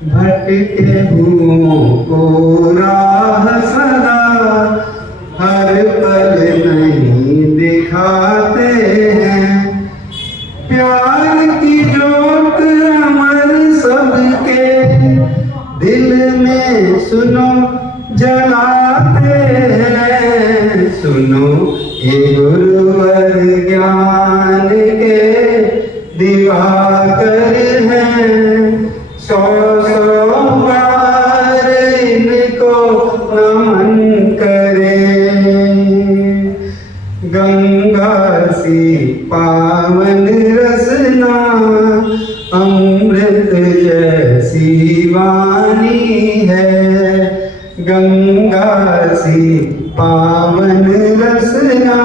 भटके हुओं को राह सदा हर पल नहीं दिखाते हैं। प्यार की ज्योत अमर सबके दिल में सुनो जलाते हैं। सुनो ये गुरुवर ज्ञान के दिवाकर हैं, 100 बार इनको नमन करें। गंगा सी पावन रसना, अमृत जैसी वाणी है। गंगा सी पावन रसना,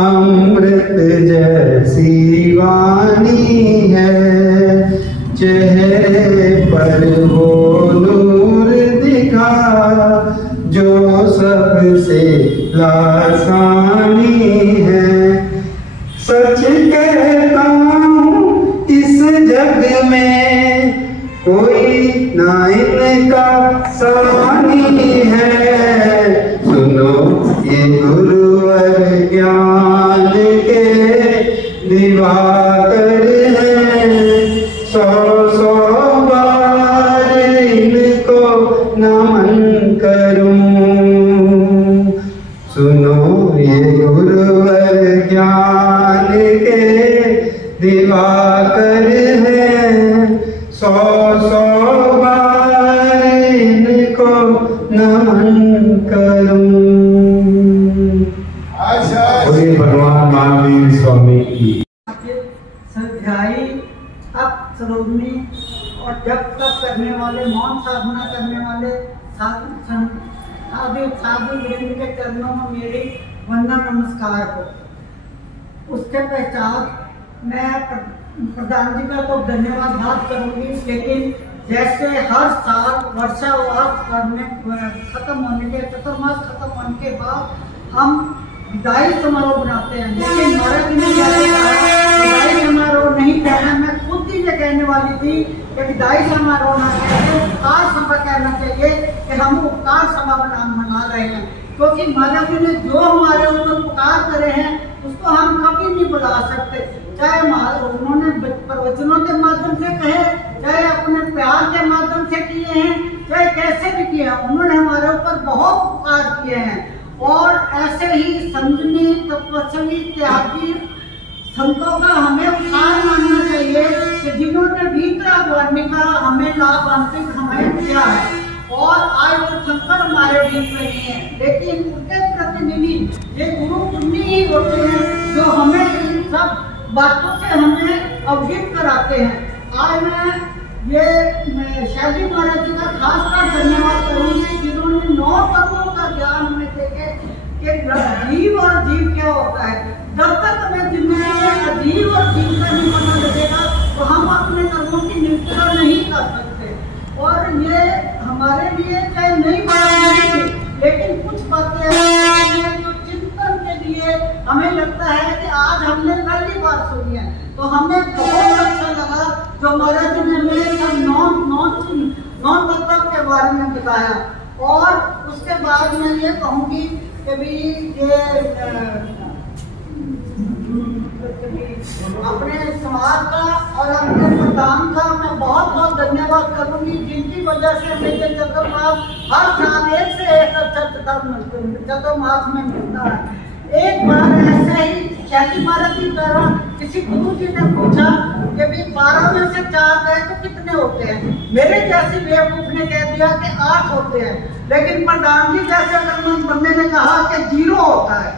अमृत जैसी वाणी है, चेहरे पर वो नूर दिखा जो सबसे लासानी है। सच कहता हूँ इस जग में कोई ना इनका सानी है। सुनो ये गुरुवर ज्ञान के दिवाकर हैं, 100 बार इनको नमन करूं। सुनो ये गुरुवर ज्ञान के दिवाकर हैं, 100 बार इनको नमन करूं। बोले भगवान महावीर स्वामी की। स्वाध्यायी अब श्रोमणी और जप तप करने वाले, मौन साधना करने वाले साधु वृंद के चरणों में मेरी वंदन नमस्कार हो। उसके पश्चात मैं प्रधान जी का तो धन्यवाद बात करूंगी, लेकिन जैसे हर साल वर्षावास खत्म होने के, चतुर्मास खत्म होने के बाद हम विदाई समारोह बनाते हैं, लेकिन महाराज ने विदाई समारोह नहीं कहना, मैं खुद ही ये कहने वाली थी कि विदाई समारोह ना कहते, उपकार सभा कहना चाहिए कि हम उपकार सभा मना रहे हैं, क्योंकि महाराज ने जो हमारे ऊपर उपकार करे हैं उसको हम कभी नहीं भुला सकते। चाहे उन्होंने प्रवचनों के माध्यम से कहे, चाहे अपने प्यार के माध्यम से किए हैं, चाहे कैसे भी किए हैं, उन्होंने हमारे ऊपर बहुत उपकार किए हैं। और ऐसे ही संजनी, तपस्वी, त्यागी संतों का हमें उपकार मानना चाहिए कि जिन्होंने भीतरावाणी का हमें लाभ अंतिम हमें दिया है। और आज वो शंकर हमारे बीच में नहीं है, लेकिन उनके प्रतिनिधि ये गुरु पुण्य ही होते हैं जो हमें इन सब बातों से हमें अवगत कराते हैं। आज मैं शैली महाराज जी का खासकर धन्यवाद करूंगी, जिन्होंने 9 तत्वों का ज्ञान हमें देके कि जीव और जीव क्या होता है। जब तक हमें जिंदगी में अजीव और जीव का नहीं पता लगेगा तो हम अपने कर्मों की निरूपण नहीं कर सकते। और ये हमारे लिए चाहे नहीं बनाएंगे, लेकिन कुछ बातें जो चिंतन के लिए हमें लगता है कि आज हमने पहली बार सुनी है, तो हमें बहुत अच्छा लगा जो महाराज ने हमें सब 9 तत्व के बारे में बताया। और उसके बाद मैं ये कहूँगी कि भी ये अपने समाज का और अपने प्रधान का मैं बहुत बहुत धन्यवाद करूंगी, जिनकी वजह से मेरे चतुर्मास हर साल एक से एक अच्छा चतुर्मास में मिलता है। एक बार ऐसे ही शैली महाराज की तरह किसी गुरु जी ने पूछा कि भाई 12 में से 4 गए तो कितने होते हैं। मेरे जैसी बेवकूफ ने कह दिया कि 8 होते हैं, लेकिन प्रधान जी जैसे बंदे ने कहा कि 0 होता है।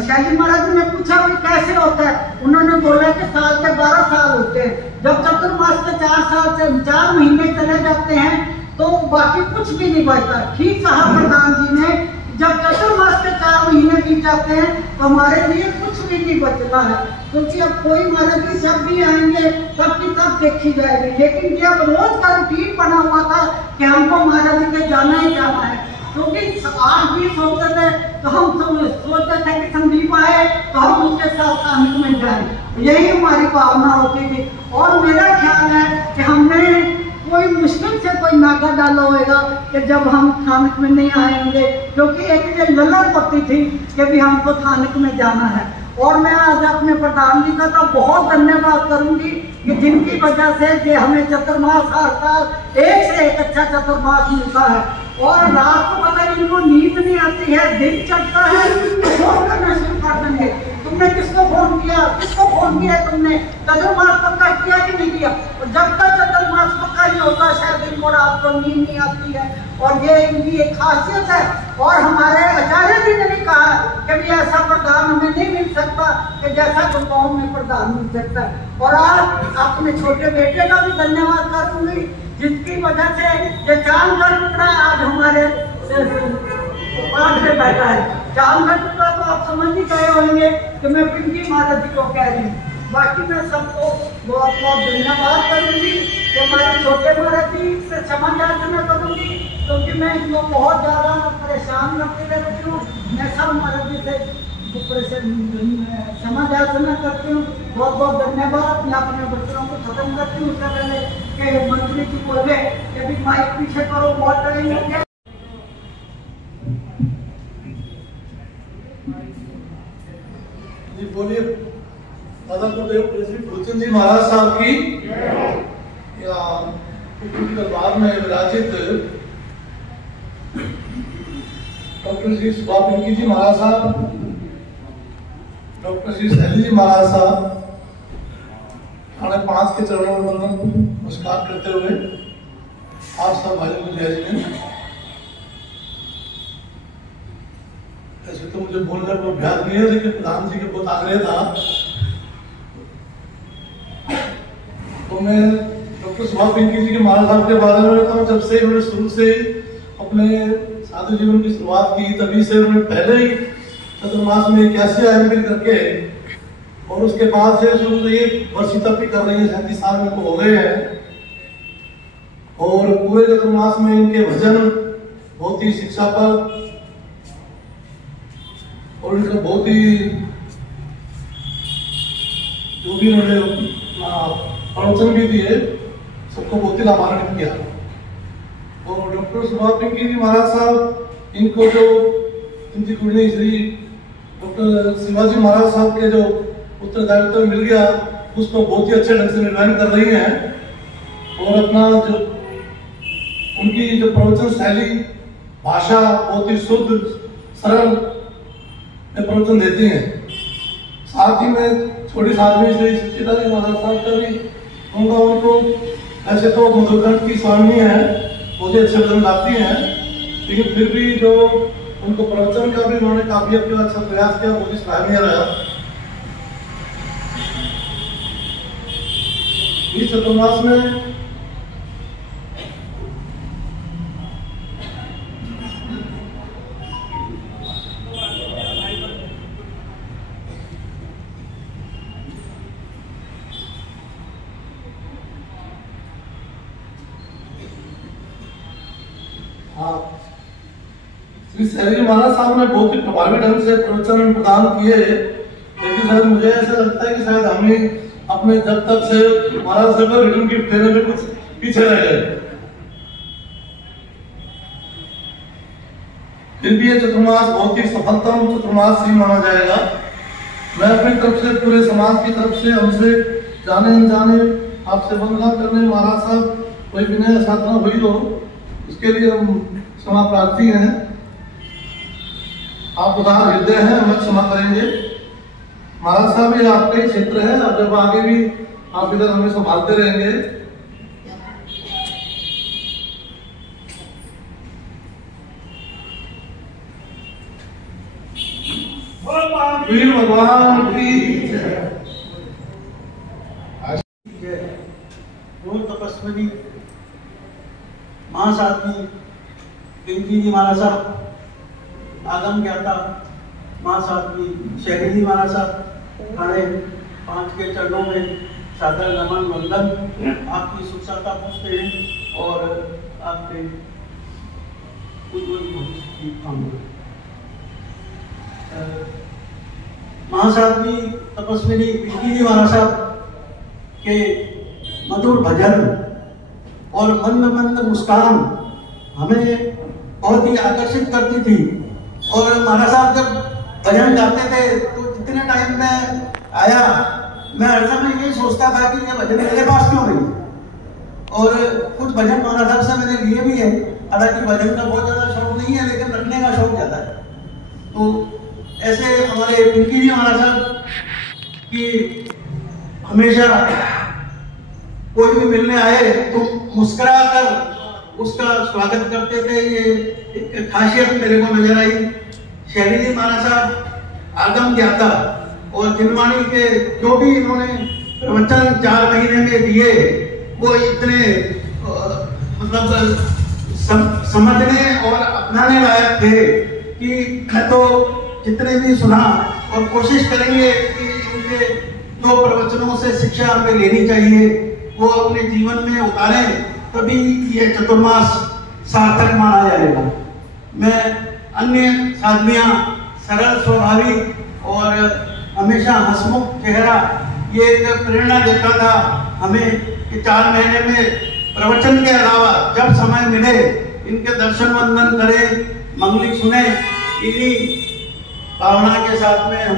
शैली महाराज ने पूछा भाई कैसे होता है, उन्होंने बोला कि साल के 12 साल होते हैं। जब चतुर्मास के 4 महीने चले जाते हैं तो बाकी कुछ भी नहीं बचता। ठीक कहा प्रधान जी ने, जब चतुर्मास के 4 महीने बीत जाते हैं तो हमारे लिए कुछ भी नहीं बचता है, क्योंकि अब कोई महाराज जी जब भी आएंगे तब की तब देखी जाएगी। लेकिन जब रोज का रूटीन बना हुआ था कि हमको महाराज जी के जाना ही जाना है, क्योंकि 8-20 होते थे तो हम सोचते थे कि संदीप आए तो हम उसके साथ कानक में जाए, यही हमारी भावना होती थी। और मेरा ख्याल है कि हमने कोई मुश्किल से कोई नागा डाला होगा कि जब हम थानक में नहीं आएंगे, क्योंकि एक ये ललक होती थी कि भी हमको थानक में जाना है। और मैं आज अपने प्रधान जी का तो बहुत धन्यवाद करूंगी कि जिनकी वजह से कि हमें चतुर्मास हर साल एक से एक अच्छा चतुर्मास मिलता है। और रात को पता इनको नींद नहीं आती है, दिन चढ़ता है तो फोन करना शुरू कर देंगे, तुमने किसको फोन किया, किसको फोन किया तुमने, चतुर्मास पक्का किया कि नहीं किया। और जब तक चतुर्मास पक्का नहीं होता शायद इनको रात को नींद नहीं आती है। और ये इनकी एक खासियत है। और हमारे आचार्य जी ने भी कहा कि भी ऐसा प्रधान हमें नहीं मिल सकता कि जैसा गुरुओं में प्रधान मिल सकता है। और आज अपने छोटे बेटे का भी धन्यवाद करूंगी जिसकी वजह से ये चांद का टुकड़ा आज हमारे पाठ में बैठा है। चांद का टुकड़ा तो आप समझ ही गए होंगे कि मैं पिंकी महाराज जी को कह रही हूँ। बाकी मैं सबको बहुत बहुत धन्यवाद करूँगी कि हमारे छोटे महाराज जी से क्षमा याचना करूँगी, क्योंकि मैं इनको बहुत ज़्यादा परेशान करते रहती हूँ। मैं सब महाराज जी से क्षमा याचना करती हूँ। बहुत बहुत धन्यवाद। मैं अपने बच्चों को खत्म करती हूँ। उससे पहले कि मंत्री जी बोले कि अभी माइक पीछे करो, बहुत टाइम हो गया। बोलिए दादा गुरुदेव प्रेसिडेंट भूचंद जी महाराज साहब की या दरबार में विराजित डॉक्टर श्री सुभा पिंकी जी महाराज साहब, डॉक्टर श्री शैली जी महाराज साहब, थाने 5 के चरणों में वंदन नमस्कार करते हुए आप सब भाइयों को जय जिनेंद्र। ऐसे तो मुझे बोलने को अभ्यास नहीं है, लेकिन प्रधान जी के बहुत आग्रह था तो मैं डॉक्टर सुभा पिंकी जी के महाराज साहब के बारे में बताऊं। जब से उन्होंने शुरू से अपने साधु जीवन की शुरुआत की, तभी से उन्होंने पहले ही चतुर्मास में 81 आयु करके और उसके बाद से शुरू से ये वर्षी तक भी कर रही है। 37 साल में हो गए हैं और पूरे चतुर्मास में इनके भजन बहुत ही शिक्षा पर और इनका बहुत ही जो भी उन्होंने प्रवचन भी दिए सबको बहुत ही लाभान्वित किया। और डॉक्टर सुभा पिंकी जी महाराज साहब, इनको जो इनकी कुंडली श्री डॉक्टर शिवाजी महाराज साहब के जो उत्तरदायित्व मिल गया उसको बहुत ही अच्छे ढंग से निर्वहन कर रही हैं और अपना जो उनकी जो प्रवचन शैली भाषा बहुत ही शुद्ध सरल प्रवचन देती हैं। साथ ही में छोटी साधवी श्री सच्चिदानंद महाराज साहब का भी उनका उनको ऐसे तो मधुरकंठ की स्वामी है, बहुत ही अच्छे भजन गाती हैं, लेकिन फिर भी जो उनको प्रवचन का भी उन्होंने काफी अपना अच्छा प्रयास किया, बहुत ही सराहनीय रहा। इस चतुर्मास में श्री शैली महाराज साहब ने बहुत ही प्रभावी ढंग से प्रवचन प्रदान किए, लेकिन शायद मुझे ऐसा लगता है कि शायद हम ही अपने जब तक से महाराज साहब को रिटर्न गिफ्ट देने में कुछ पीछे रह गए। फिर भी ये चतुर्मास बहुत ही सफलतम चतुर्मास ही माना जाएगा। मैं अपनी तरफ से पूरे समाज की तरफ से हमसे जाने अनजाने आपसे वंदना करने महाराज साहब कोई विनय साधना हुई हो इसके लिए हम क्षमा प्रार्थी हैं। आप उदार हृदय हैं, हमें क्षमा करेंगे। महाराज साहब ये आपका ही क्षेत्र है, अब जब आगे भी आप इधर हमें संभालते रहेंगे। वीर भगवान की तपस्वी महासाध्वी पिंकी जी महाराज साहब, आगम ज्ञाता महासाध्वी शैली जी महाराज साहब, थाने 5 के चरणों में सादर नमन वंदन आपकी सुखसाता पूछते हैं और आपके उज्ज्वल भविष्य की कामना। महासाध्वी तपस्विनी पिंकी जी महाराज साहब के मधुर भजन और मंद मंद मुस्कान हमें बहुत ही आकर्षित करती थी। और महाराज साहब जब भजन गाते थे तो जितने टाइम में आया मैं हर समय यही सोचता था कि ये भजन मेरे पास क्यों नहीं। और कुछ भजन महाराज साहब से मैंने लिए भी है, हालांकि भजन का बहुत ज़्यादा शौक नहीं है लेकिन रखने का शौक ज़्यादा है। तो ऐसे हमारे पिंकी जी महाराज साहब की हमेशा कोई भी मिलने आए तो मुस्कुरा कर उसका स्वागत करते थे। ये एक खासियत मेरे को नजर आई। शैली जी महाराज साहब आगम ज्ञाता और जिनवाणी के जो भी इन्होंने प्रवचन 4 महीने में दिए वो इतने मतलब समझने और अपनाने लायक थे कि मैं तो जितने भी सुना और कोशिश करेंगे कि इनके दो प्रवचनों से शिक्षा हमें लेनी चाहिए, वो अपने जीवन में उतारें, तभी ये चतुर्मास सार्थक माना जाएगा। मैं अन्य साधनियाँ सरल स्वाभाविक और हमेशा हंसमुख चेहरा ये एक प्रेरणा देता था हमें कि 4 महीने में प्रवचन के अलावा जब समय मिले इनके दर्शन वंदन करें, मंगली सुने। इन्हीं भावना के साथ में हम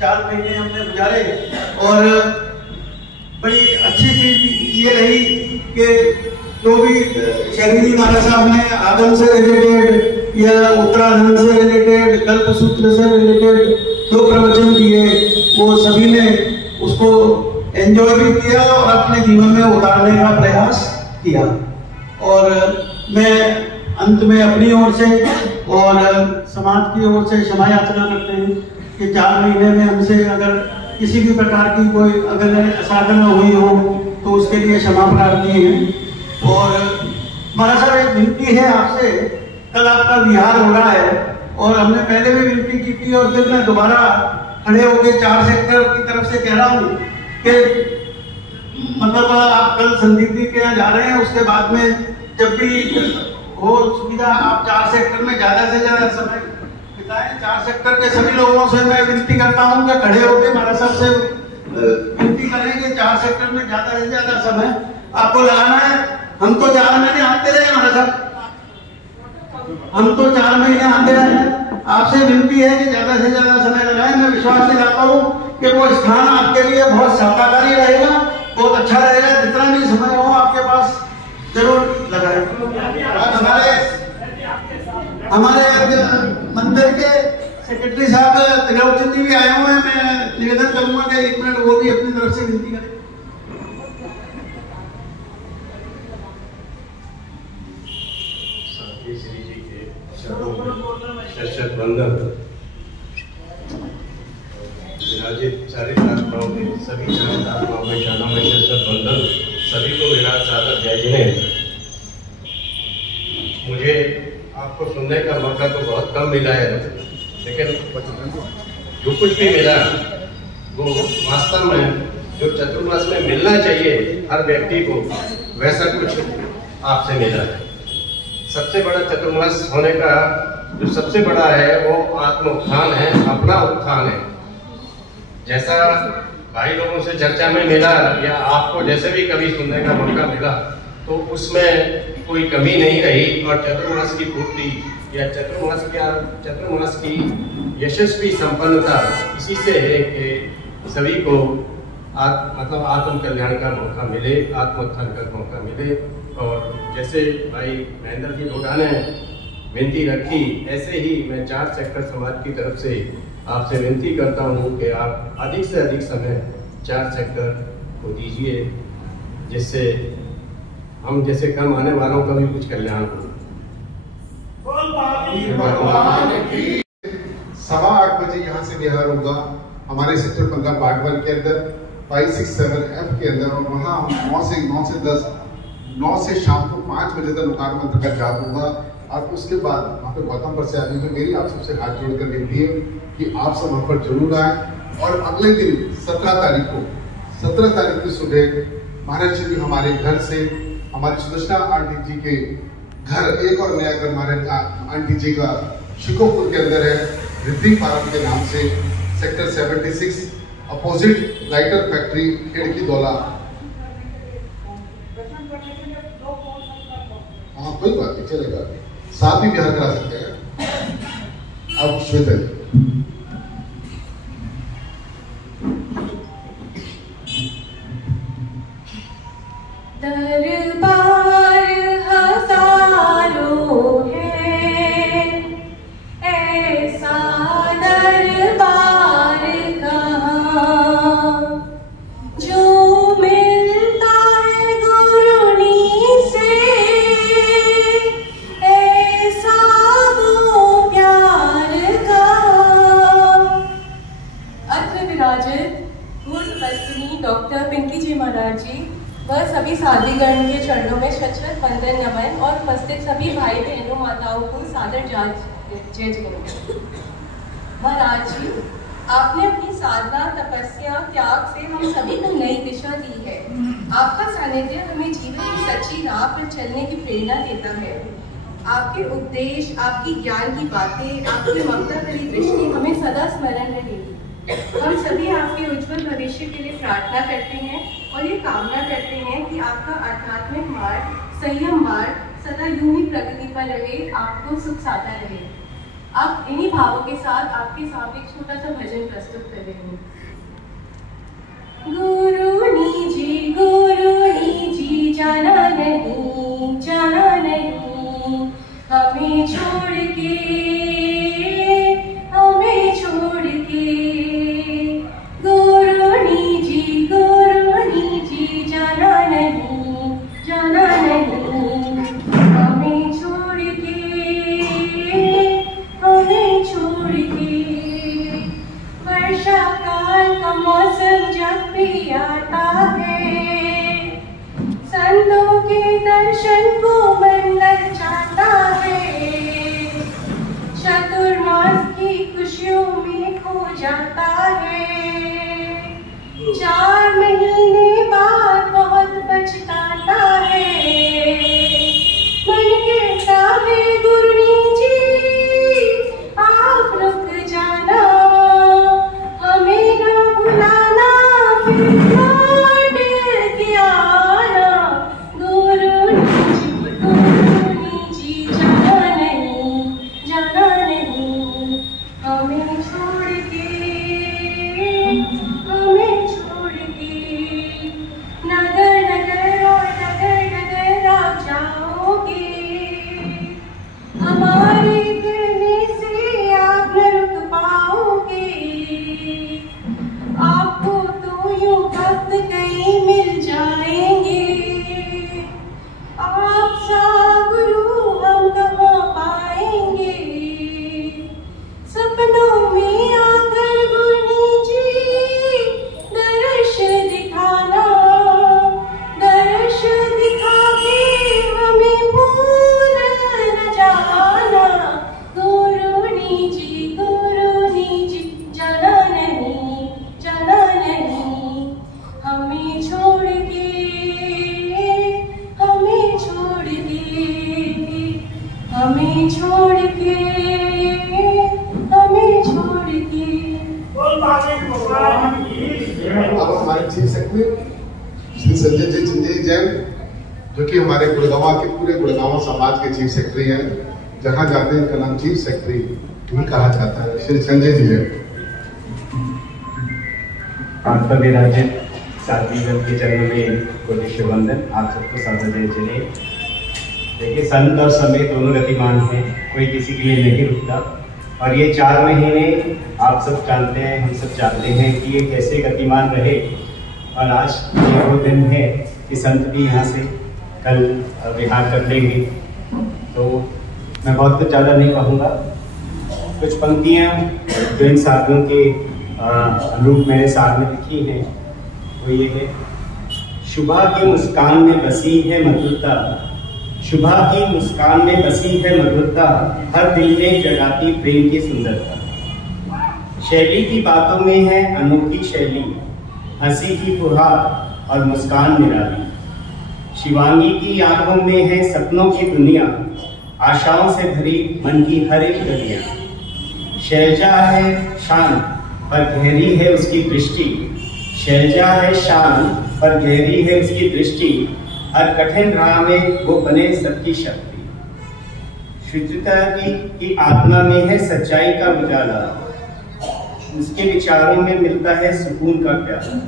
4 महीने हमने गुजारे और बड़ी अच्छी चीज ये रही कि जो भी शैली जी महाराज साहब ने आगम से रिलेटेड या उत्तराखंड से रिलेटेड, कल्प सूत्र से रिलेटेड जो प्रवचन दिए वो सभी ने उसको एंजॉय भी किया और अपने जीवन में उतारने का प्रयास किया। और मैं अंत में अपनी ओर से और समाज की ओर से क्षमा याचना करते हैं कि 4 महीने में हमसे अगर किसी भी प्रकार की कोई अगर असाधना हुई हो तो उसके लिए क्षमा प्रार्थी है। और महाराज साहब एक विनती है आपसे, कल आपका विहार हो रहा है और हमने पहले भी विनती की थी और फिर मैं दोबारा खड़े होकर 4 सेक्टर की तरफ से कह रहा हूँ कि मतलब आप कल संदीप जी के यहाँ जा रहे हैं, उसके बाद में जब भी हो सुविधा आप 4 सेक्टर में ज्यादा से ज्यादा समय बिताएं। 4 सेक्टर के सभी लोगों से मैं विनती करता हूँ कि खड़े होकर महाराज साहब से विनती करें कि 4 सेक्टर में ज्यादा से ज्यादा समय आपको लगाना है। हम तो 4 महीने आते रहे महाराज साहब, हम तो 4 महीने आते रहे। आपसे विनती है कि ज्यादा से ज्यादा समय लगाएं। मैं विश्वास दिलाता हूँ कि वो स्थान आपके लिए बहुत सहायकारी रहेगा, बहुत अच्छा रहेगा। जितना भी समय हो आपके पास जरूर लगाएं। हमारे मंदिर के सेक्रेटरी साहब त्रिलोक जी भी आए हुए हैं, मैं निवेदन करूंगा कि 1 मिनट वो भी अपनी तरफ से विनती करें। श्री जी के शत वंदन। विराजित चारित्रात्माओं में सभी चारित्रात्माओं में जाना में शत वंदन। सभी को मेरा सादर जय जिनेन्द्र। मुझे आपको सुनने का मौका तो बहुत कम मिला है, लेकिन जो कुछ भी मिला वो वास्तव में जो चतुर्मास में मिलना चाहिए हर व्यक्ति को, वैसा कुछ आपसे मिला है। सबसे बड़ा चतुर्मास होने का जो सबसे बड़ा है वो आत्म उत्थान है, अपना उत्थान है। जैसा भाई लोगों से चर्चा में मिला या आपको जैसे भी कभी सुनने का मौका मिला तो उसमें कोई कमी नहीं रही। और चतुर्मास की पूर्ति या चतुर्मास की यशस्वी संपन्नता इसी से है कि सभी को मतलब आत्म कल्याण का मौका मिले, आत्मोत्थान का मौका मिले। और जैसे भाई महेंद्र जी लोढ़ा ने विनती रखी, ऐसे ही मैं 4 सेक्टर समाज की तरफ से आपसे विनती करता हूँ कि आप अधिक से अधिक समय 4 सेक्टर को दीजिए, जिससे हम जैसे कम आने वालों का भी कुछ कल्याण हो। 8:15 बजे यहाँ से बिहार होगा हमारे सेक्टर 15 पार्ट 1 के अंदर 567F के अंदर, और वहाँ 9 से शाम को 5 बजे तक नुकार मंत्र का जाप होगा। और उसके बाद वहाँ पे गौतम पर से आने में मेरी आप सबसे हाथ जोड़कर विनती है कि आप सब वहाँ पर जरूर आए। और अगले दिन 17 तारीख की सुबह महाराज जी हमारे घर से, हमारी सुदर्शना आंटी जी के घर, एक और नया घर हमारे आंटी जी का शिकोपुर के अंदर है, रिद्धि फार्म के नाम से, सेक्टर 76 अपोजिट लाइटर फैक्ट्री खिड़की दौला। हाँ कोई बात नहीं, चलेगा, साथ भी बिहार करा सकते हैं। अब श्वेता दरबार हजारों है, ऐसा दरबार कहाँ जो मिलता है गुरुनी से, ऐसा वो प्यार कहाँ। अत्र विराजित पूर्व पत्नी डॉक्टर पिंकी जी महाराज जी, वह सभी साधीगण के चरणों में शत-शत वंदन नमन और उपस्थित सभी भाई बहनों माताओं को सादर जय जगन्नाथ। महाराज जी, आपने अपनी साधना, तपस्या, त्याग से हम सभी को नई दिशा दी है। आपका सानिध्य हमें जीवन की सच्ची राह पर चलने की प्रेरणा देता है। आपके उपदेश, आपकी ज्ञान की बातें, आपकी ममता भरी दृष्टि हमें सदा स्मरण रहेगी। हम सभी आपके उज्जवल भविष्य के लिए प्रार्थना करते हैं और ये कामना करते हैं कि आपका आध्यात्मिक मार्ग, संयम मार्ग सदा यूं ही प्रगति पर रहे, आपको सुख साधा रहे। आप इन्हीं भावों के साथ आपके सामने एक छोटा सा भजन प्रस्तुत कर रहे हैं। गुरुनी जी जाना नहीं हमें छोड़ के गुरुनी जी जाना नहीं हमें छोड़ के वर्षा काल का मौसम जब भी आता है, संतों के दर्शन को मन ललचाता है, चतुर्मास की खुशियों में खो जाता है। 4 महीने बाद बहुत पछताता है, मन कहता है गुरुनी जी आप रुक जाना, हमें ना भुलाना, फिर लौट के आना। गुरुनी जी जाना नहीं हमें छोड़ के नगर आप जाओगे, हमारे कहने से आप न रुक पाओगे। आपको तो यूं वक्त कहीं मिल जाएंगे, आप सा गुरु हम कहाँ पाएंगे। सपनों में आकर गुरुनी जी दर्श दिखाना, दर्श दिखा के हमें भूल न जाना। गुरुनी जी जाना नहीं हमें छोड़ के अब हमारे चीफ सेक्रेटरी श्री संजय जी जैन, जो कि हमारे गुड़गांव के पूरे गुड़गांव समाज के चीफ सेक्रेटरी हैं, जहाँ जाते हैं इनका नाम चीफ सेक्रेटरी ही कहा जाता है। श्री संजय जी जैन। आप पर विराजित साधीगण के चरणों में कोटि वंदन। आप सबको सादर जय चले। देखिए, संत और समय दोनों गतिमान हैं, कोई किसी के लिए नहीं रुकता। और ये 4 महीने आप सब जानते हैं, हम सब जानते हैं कि ये कैसे गतिमान रहे। और आज ये वो दिन है कि संत भी यहाँ से कल विहार कर लेंगे। तो मैं बहुत कुछ ज़्यादा नहीं कहूँगा, कुछ पंक्तियाँ जो इन साधुओं के अनुरूप मेरे साथ में लिखी हैं वो ये है। शुभा की मुस्कान में बसी है मधुरता, शुभा की मुस्कान में बसी है मधुरता, हर दिल में जगाती प्रेम की सुंदरता। शैली की बातों में है अनोखी शैली, हंसी की फुहार और मुस्कान निराली। शिवांगी की आंखों में है सपनों की दुनिया, आशाओं से भरी मन की हर एक गलियां। शैलजा है शान पर गहरी है उसकी दृष्टि, शैलजा है शान पर गहरी है उसकी दृष्टि, हर कठिन राह में वो बने सबकी शक्ति। शुद्धता की आत्मा में है सच्चाई का उजाला, उसके विचारों में मिलता है सुकून का प्याला।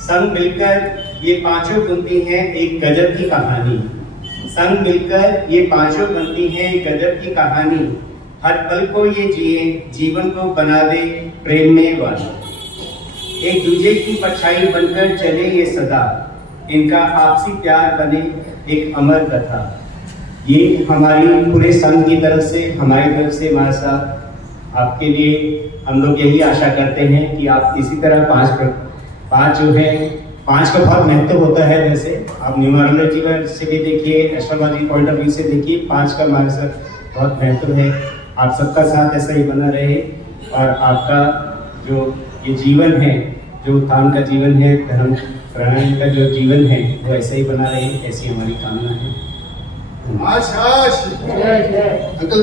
संग मिलकर ये पांचों बनती हैं एक गजब की कहानी, संग मिलकर ये पांचों बनती हैं एक गजब की कहानी। हर पल को ये जिए, जीवन को बना दे प्रेम में वाली। एक दूजे की परछाई बनकर चले ये सदा, इनका आपसी प्यार बने एक अमर कथा। ये हमारी पूरे संघ की तरफ से, हमारी तरफ से महाराज साहब आपके लिए हम लोग यही आशा करते हैं कि आप इसी तरह पांच जो है 5 का बहुत महत्व होता है। वैसे आप न्यूमरोलॉजी से भी देखिए, एस्ट्रोलॉजी पॉइंट ऑफ व्यू से देखिए, 5 का हमारे साथ बहुत महत्व है। आप सबका साथ ऐसा ही बना रहे और आपका जो ये जीवन है, जो उत्थान का जीवन है, धर्म प्राणायाम का जो जीवन है, वो ऐसा ही बना रहे, ऐसी हमारी कामना है। अंकल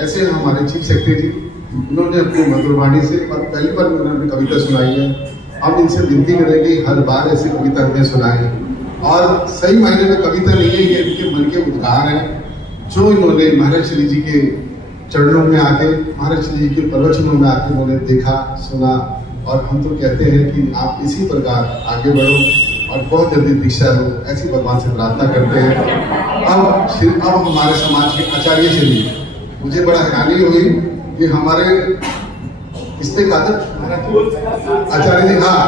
ऐसे हमारे चीफ सेक्रेटरी, उन्होंने अपनी मधुर वाणी से और पहली बार उन्होंने कविता सुनाई है। हम इनसे विनती करेंगे हर बार ऐसी कविता हमें सुनाएं। और सही मायने में कविता नहीं है, ये इनके मन के उद्गार हैं जो इन्होंने महाराज श्री जी के चरणों में आके, महाराज श्री जी के प्रवचनों में आके उन्होंने देखा, सुना। और हम तो कहते हैं कि आप इसी प्रकार आगे बढ़ो और बहुत जल्दी दीक्षा लो, ऐसी भगवान से प्रार्थना करते हैं। अब हमारे समाज के आचार्य श्री, मुझे बड़ा हैरानी हुई कि हमारे किसने कहा था आचार्य जी, हाँ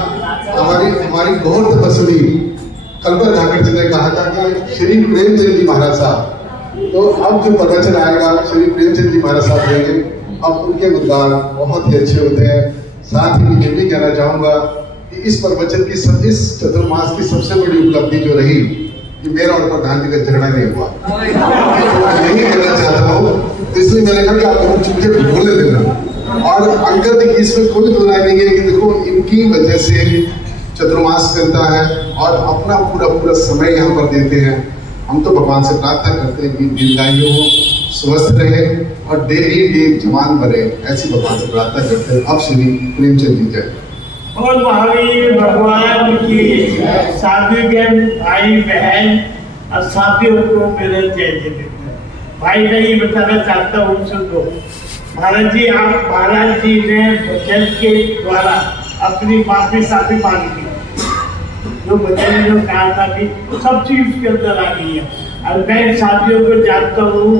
हमारी गौर तपस्वी कल्पना ठाकर जी ने कहा था कि श्री प्रेमचंद जी महाराज साहब, तो अब जो प्रवचन आएगा श्री प्रेमचंद जी महाराज साहब देंगे। अब उनके उद्गार बहुत ही अच्छे होते हैं। साथ ही ये भी कहना चाहूंगा कि इस प्रवचन की इस चतुर्मास की सबसे बड़ी उपलब्धि जो रही कि मेरा और प्रधान जी का झगड़ा नहीं हुआ। तो यही कहना चाहता हूँ, इसलिए मैंने कहा कि आप कुछ मुझे बोलने देना। और अंकल जी इसमें कोई दो राय नहीं है कि देखो इनकी वजह से चतुर्मास चलता है और अपना पूरा समय यहाँ पर देते हैं। हम तो भगवान से प्रार्थना करते हैं कि दीर्घायु हो, स्वस्थ रहे और डेली जवान बने, ऐसी भगवान से प्रार्थना करते हैं। अब श्री प्रेमचंद जी जय। और महावीर भगवान की साधुगण भाई बहन और साथियों को मेरे जय जय। भाई नहीं बताना चाहता हूँ, सुन लो। महाराज जी ने भजन के द्वारा अपनी माफी साफी मांग ली। जो भजन जो कहा था कि सब चीज उसके अंदर आ गई है। और मैं साथियों को जानता हूँ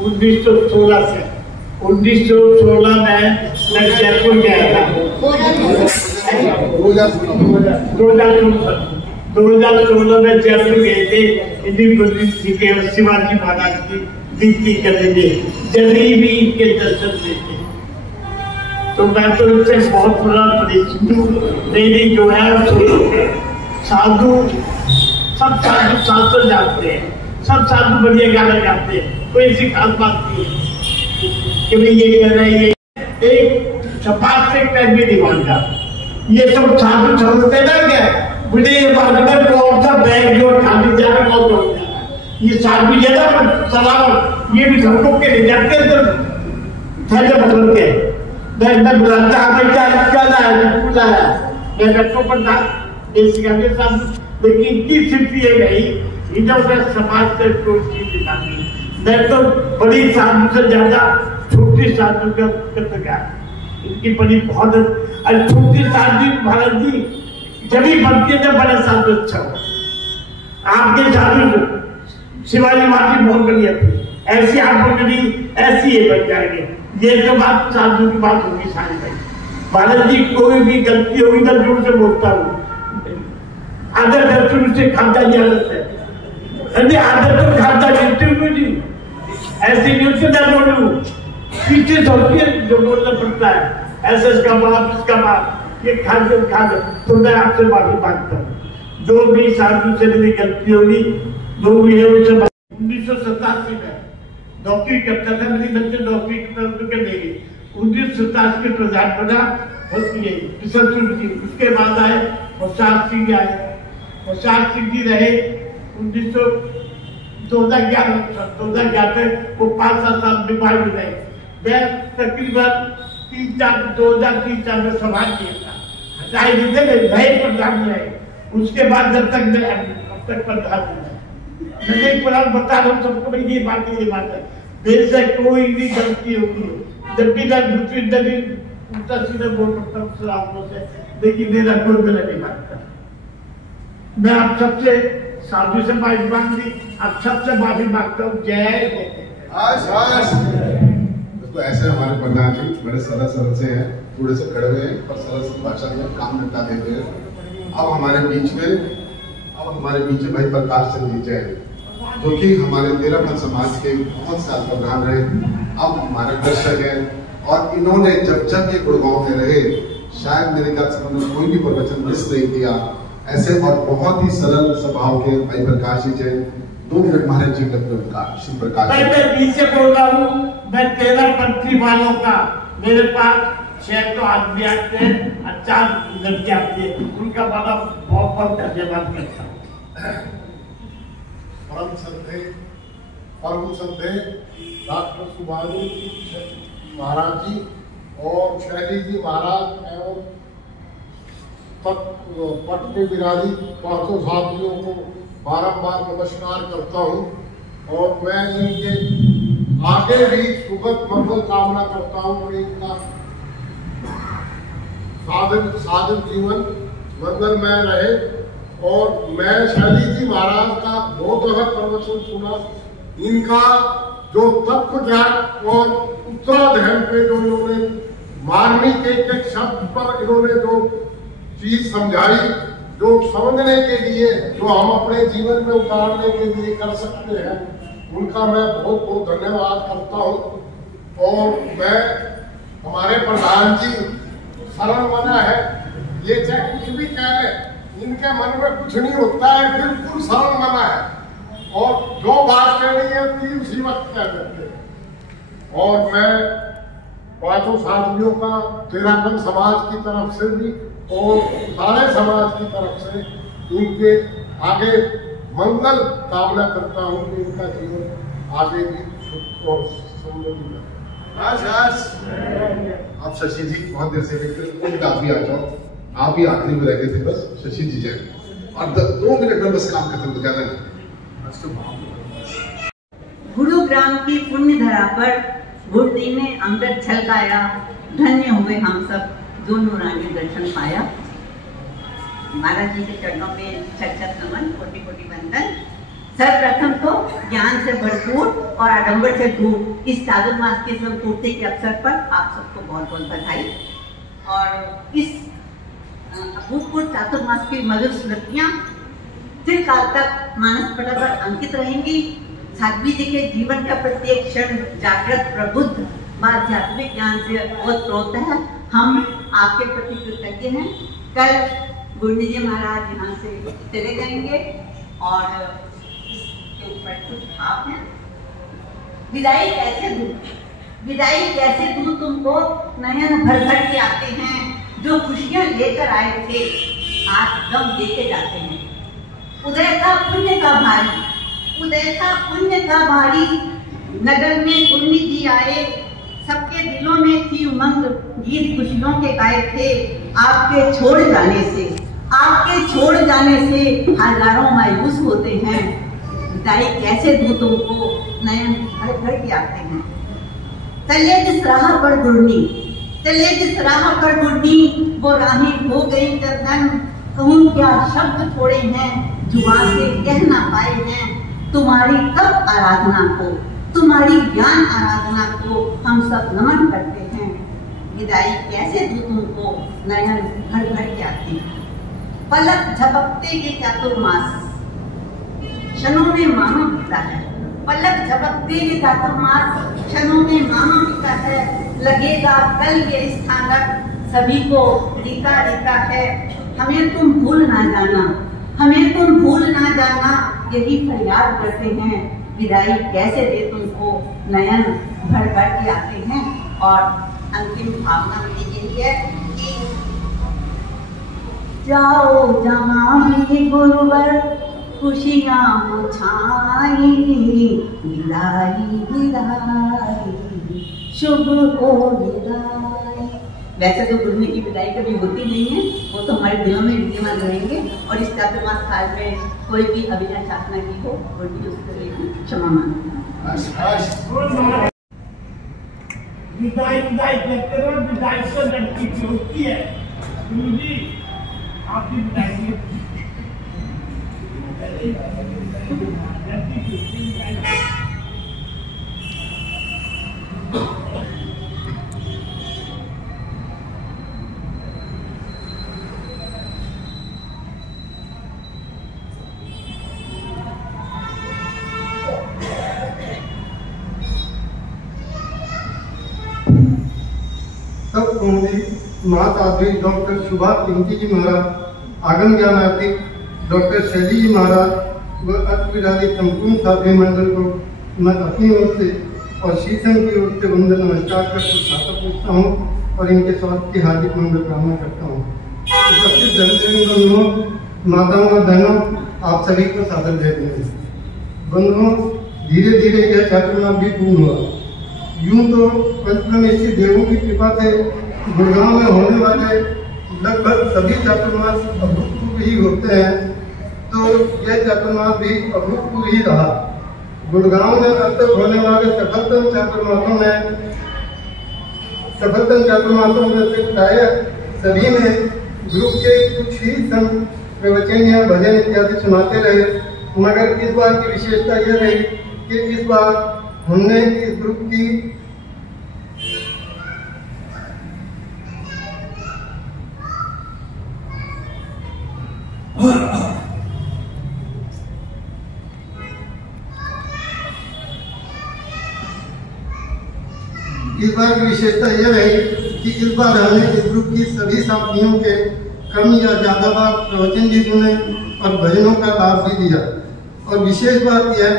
1916 से। 1916 में मैं जयपुर गया था। 2016 में जयपुर गए थे इन्हीं शिवाजी महाराज की दीप्ति करने, जल्दी भी इनके दर्शन देते। तो मैं तो उनसे बहुत बड़ा परिचित। मेरी जो है साधु, सब साधु शास्त्र जानते हैं, सब साधु बढ़िया गाना गाते हैं, कोई ऐसी खास बात नहीं है कि भाई ये कहना है। ये एक छपाक से पैर भी नहीं मांगता। ये सब साधु समझते ना क्या, मुझे ये बात में कौन सा बैग जो खाली जा रहा कौन तोड़ जा रहा, ये साधु ज्यादा सलाम, ये भी सबको के ले जाते हैं तो थैले बदल के मैं बुलाता हमें क्या मैं रखो पर था लेकिन इनकी स्थिति ये रही, इधर समाज से कोई चीज दिखाती। मैं तो बड़ी साधु से ज्यादा छोटी साधु का करते गया। इनकी बड़ी बहुत छोटी साधु महाराज जी जब ही बनती है जब बड़े साधु अच्छा हो। आपके साधु शिवाजी माटी बहुत बढ़िया थी, ऐसी आप बनी ऐसी ये बन जाएंगे। ये तो बात साधु की बात होगी सारी भाई। महाराज जी कोई भी गलती होगी तो जोर से बोलता हूँ, आदर दर्शन से खाता ही आदत है, आदर तो खाता जी ऐसे न्यूज से ना बोलूं, पीछे होती है जो बोलना पड़ता है। ऐसे इसका बाप इसका बाप ये खा दे तो मैं आपसे माफी मांगता हूँ। जो भी साधु से मेरी गलती होगी, जो भी है उनसे। 1987 में डॉक्टरी करता था, मेरी बच्चे डॉक्टरी करने 1987 के प्रधान बना उसके बाद आए होशियार सिंह आए। होशियार सिंह जी रहे 2011 वो 5-7 साल बीमार भी रहे। मैं तकरीबन 2003-4 में संभाल किया था, नए प्रधान रहे। उसके बाद जब तक मैं अब तक प्रधान मैंने एक बार बता रहा हूँ सबको, ये बात है मेरे से कोई भी गलती होगी, जब भी मैं दूसरी नदी उल्टा सीधा बोल पड़ता हूँ आपको से, लेकिन मेरा कोई गलत नहीं मानता। मैं आप सबसे साधु से माफी मांग ली, आप सबसे माफी मांगता हूँ। जय तो ऐसे हमारे प्रधान जी बड़े सरल से हैं, थोड़े से कड़वे हैं पर सरल भाषा में काम निपटा देते हैं। अब हमारे बीच में भाई प्रकाश चंद जी जैन, जो कि हमारे तेरापन समाज के बहुत साल प्रधान रहे, अब हमारे दर्शक हैं। और इन्होंने जब ये गुड़गांव में रहे, शायद मेरे ख्याल से मैंने कोई भी प्रवचन मिस नहीं किया। ऐसे और बहुत ही सरल स्वभाव के भाई प्रकाश जी जैन 2 मिनट महाराज जी करते उनका श्री प्रकाश मैं पीछे बोल रहा हूँ। मैं 13 पंथी वालों का, मेरे पास 6 तो आदमी आते हैं और 4 लड़के आते हैं, उनका बड़ा बहुत बहुत धन्यवाद करता हूँ। परम श्रद्धे डॉक्टर सुभाजी महाराज जी और शैली जी महाराज एवं पट में विराजी 500 साथियों को बारंबार नमस्कार करता हूँ और मैं इनके आगे भी सुखद मंगल कामना करता हूँ और इनका साधन जीवन मंगलमय रहे। और मैं शैली जी महाराज का बहुत अहम प्रवचन सुना। इनका जो तत्व ज्ञान और उत्तराध्ययन पे जो इन्होंने मार्मिक एक शब्द पर इन्होंने जो चीज समझाई, जो समझने के लिए जो हम अपने जीवन में उतारने के लिए कर सकते हैं, उनका मैं बहुत बहुत धन्यवाद करता हूँ। और मैं हमारे प्रधान जी सरल मना है, ये चाहे कुछ भी कह ले, इनके मन में कुछ नहीं होता है, बिल्कुल सरल मना है और जो बात कहनी है 3 उसी वक्त कह देते हैं। और मैं 5 साथियों का तेरापन समाज की तरफ से भी और सारे समाज की तरफ से इनके आगे मंगल कामना करता हूँ कि इनका जीवन आगे भी सुख और समृद्धि रहे। आप शशि जी बहुत देर से वेट आप भी आ जाओ, आप ही आखिरी में रह गए थे बस। शशि जी जैन और 2 मिनट में बस काम खत्म हो जाना। गुरुग्राम की पुण्य धरा पर बुद्धि ने अमृत छलकाया, धन्य हुए हम सब जो नूरानी दर्शन पाया। महाराज जी के चरणों में छत नमन, कोटि कोटि वंदन। सर्वप्रथम तो ज्ञान से भरपूर और आडंबर से दूर इस चातुर्मास के संपूर्ति के अवसर पर आप सबको बहुत बहुत बधाई। और इस अभूतपूर्व चातुर्मास की मधुर स्मृतियाँ चिरकाल तक मानस पटल पर अंकित रहेंगी। साध्वी जी के जीवन का प्रत्येक क्षण जागृत प्रबुद्ध आध्यात्मिक ज्ञान से ओतप्रोत है। हम आपके प्रति कृतज्ञ हैं। कल गुरु जी महाराज यहाँ से चले जाएंगे और इसके ऊपर कुछ भाव हैं। विदाई कैसे दूं? विदाई कैसे दूं तुमको? नयन भर भर के आते हैं, जो खुशियां लेकर आए थे आज गम देके जाते हैं। उदय था पुण्य का भारी, उदय था पुण्य का भारी, नगर में पुण्य जी आए, सबके दिलों में थी उमंग, गीत खुशियों के गाए थे। आपके छोड़ जाने से, आपके छोड़ जाने से हजारों मायूस होते हैं। विदाई कैसे दूं तुमको? नयन भर भर के आते हैं। चले जिस राह पर गुरनी, चले जिस राह पर गुरनी, वो राहें हो गई गर्दन। कहूँ क्या शब्द थोड़े हैं, जुबान से कह ना पाए हैं। तुम्हारी तप आराधना को, तुम्हारी ज्ञान आराधना को हम सब नमन करते हैं। विदाई कैसे दूं तुमको? नयन भर भर के आती है। पलक झपकते ये चातुर्मास क्षणों में मानो बीता है। पलक झपकते ये चातुर्मास क्षणों में मानो बीता है। लगेगा कल ये स्थानक सभी को रीता रीता है। हमें तुम भूल ना जाना, हमें तुम भूल ना जाना, यही फरियाद करते हैं। विदाई कैसे दे तुमको? नयन भर भर के आते हैं। और अंतिम भावना मेरी यही है कि जाओ जहाँ भी गुरुवर खुशियाँ छाई, विदाई विदाई शुभ हो विदाई। वैसे तो गुरु की विदाई कभी होती नहीं है, वो तो हमारे दिलों में विद्यमान रहेंगे। और इस चातुर्मास काल में कोई भी अभिनय साधना की हो, वो भी उसके लिए क्षमा मांगता हूँ। विदाई विदाई कहते रहो, विदाई से लड़की की होती है। गुरु जी आपकी विदाई तब उन्होंने महासाध्वी डॉक्टर शुभा पिंकी जी महाराज, आगम ज्ञानार्थी डॉक्टर शैली जी महाराज व अतिविराजी संपूर्ण साध्वी मंडल को मैं अपनी ओर से और शीशन की ओर से वंदन नमस्कार कर छात्र पूछता हूँ और इनके स्वास्थ्य की हार्दिक मंगल कामना करता हूँ। उपस्थित बंधुओं, माताओं और बहनों, आप सभी को सादर जय दें। बंधुओं, धीरे धीरे यह चातुर्मास भी पूर्ण हुआ। यूं तो पंचम स्थित देवों की कृपा से गुड़गांव में होने वाले लगभग सभी चातुर्मास अभूतपूर्व ही होते हैं, तो यह चातुर्मास भी अभूतपूर्व ही रहा। गुड़गांव में अब तक होने वाले सफलतम चातुर्मासों में से प्राय सभी में ग्रुप के कुछ ही संत प्रवचन या भजन इत्यादि सुनाते रहे, मगर इस बार की विशेषता यह रही कि इस बार हमने इस ग्रुप की विशेषता यह रही कि इस बार हमने इस ग्रुप की सभी साथियों के कम या ज्यादा बार प्रवचन भी सुने और भजनों का लाभ भी दिया। और विशेष बात यह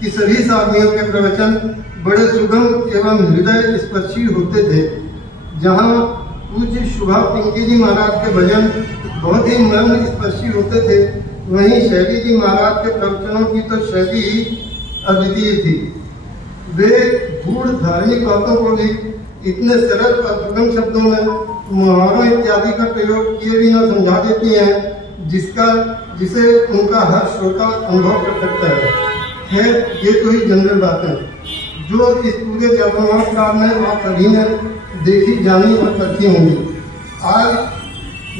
कि सभी साथियों के प्रवचन बड़े सुगम एवं हृदय स्पर्शी होते थे। जहाँ पूज्य शुभा पिंकी जी महाराज के भजन बहुत ही मर्म स्पर्शी होते थे, वहीं शैली जी महाराज के प्रवचनों की तो शैली ही अद्वितीय थी। वे गूढ़ धार्मिक बातों को भी इतने सरल और सुगम शब्दों में मुहावरों इत्यादि का प्रयोग किए बिना समझा देती हैं, जिसे उनका हर श्रोता अनुभव कर सकता है। खैर, ये तो ही जनरल बात है जो इस पूरे चातुर्मास काल में आप सभी ने देखी, जानी और परखी होंगी। आज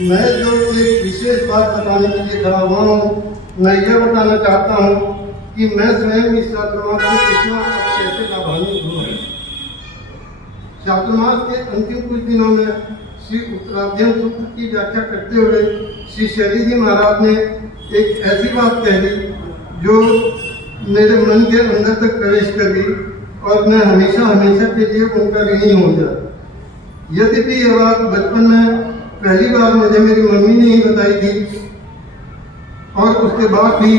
मैं जो एक विशेष बात बताने के लिए खड़ा हुआ हूँ, मैं यह बताना चाहता हूँ कि मैं स्वयं इस चातुर्मास से कितना और कैसे लाभान्वित हुआ। चातुर्मास के अंतिम कुछ दिनों में श्री उत्तराध्ययन सूत्र की व्याख्या करते हुए श्री शैली जी महाराज ने एक ऐसी बात कह दी जो मेरे मन के अंदर तक प्रवेश कर गई और मैं हमेशा हमेशा के लिए उनका ऋणी हो गया। यद्यपि यह बात बचपन में पहली बार मुझे मेरी मम्मी ने ही बताई थी और उसके बाद भी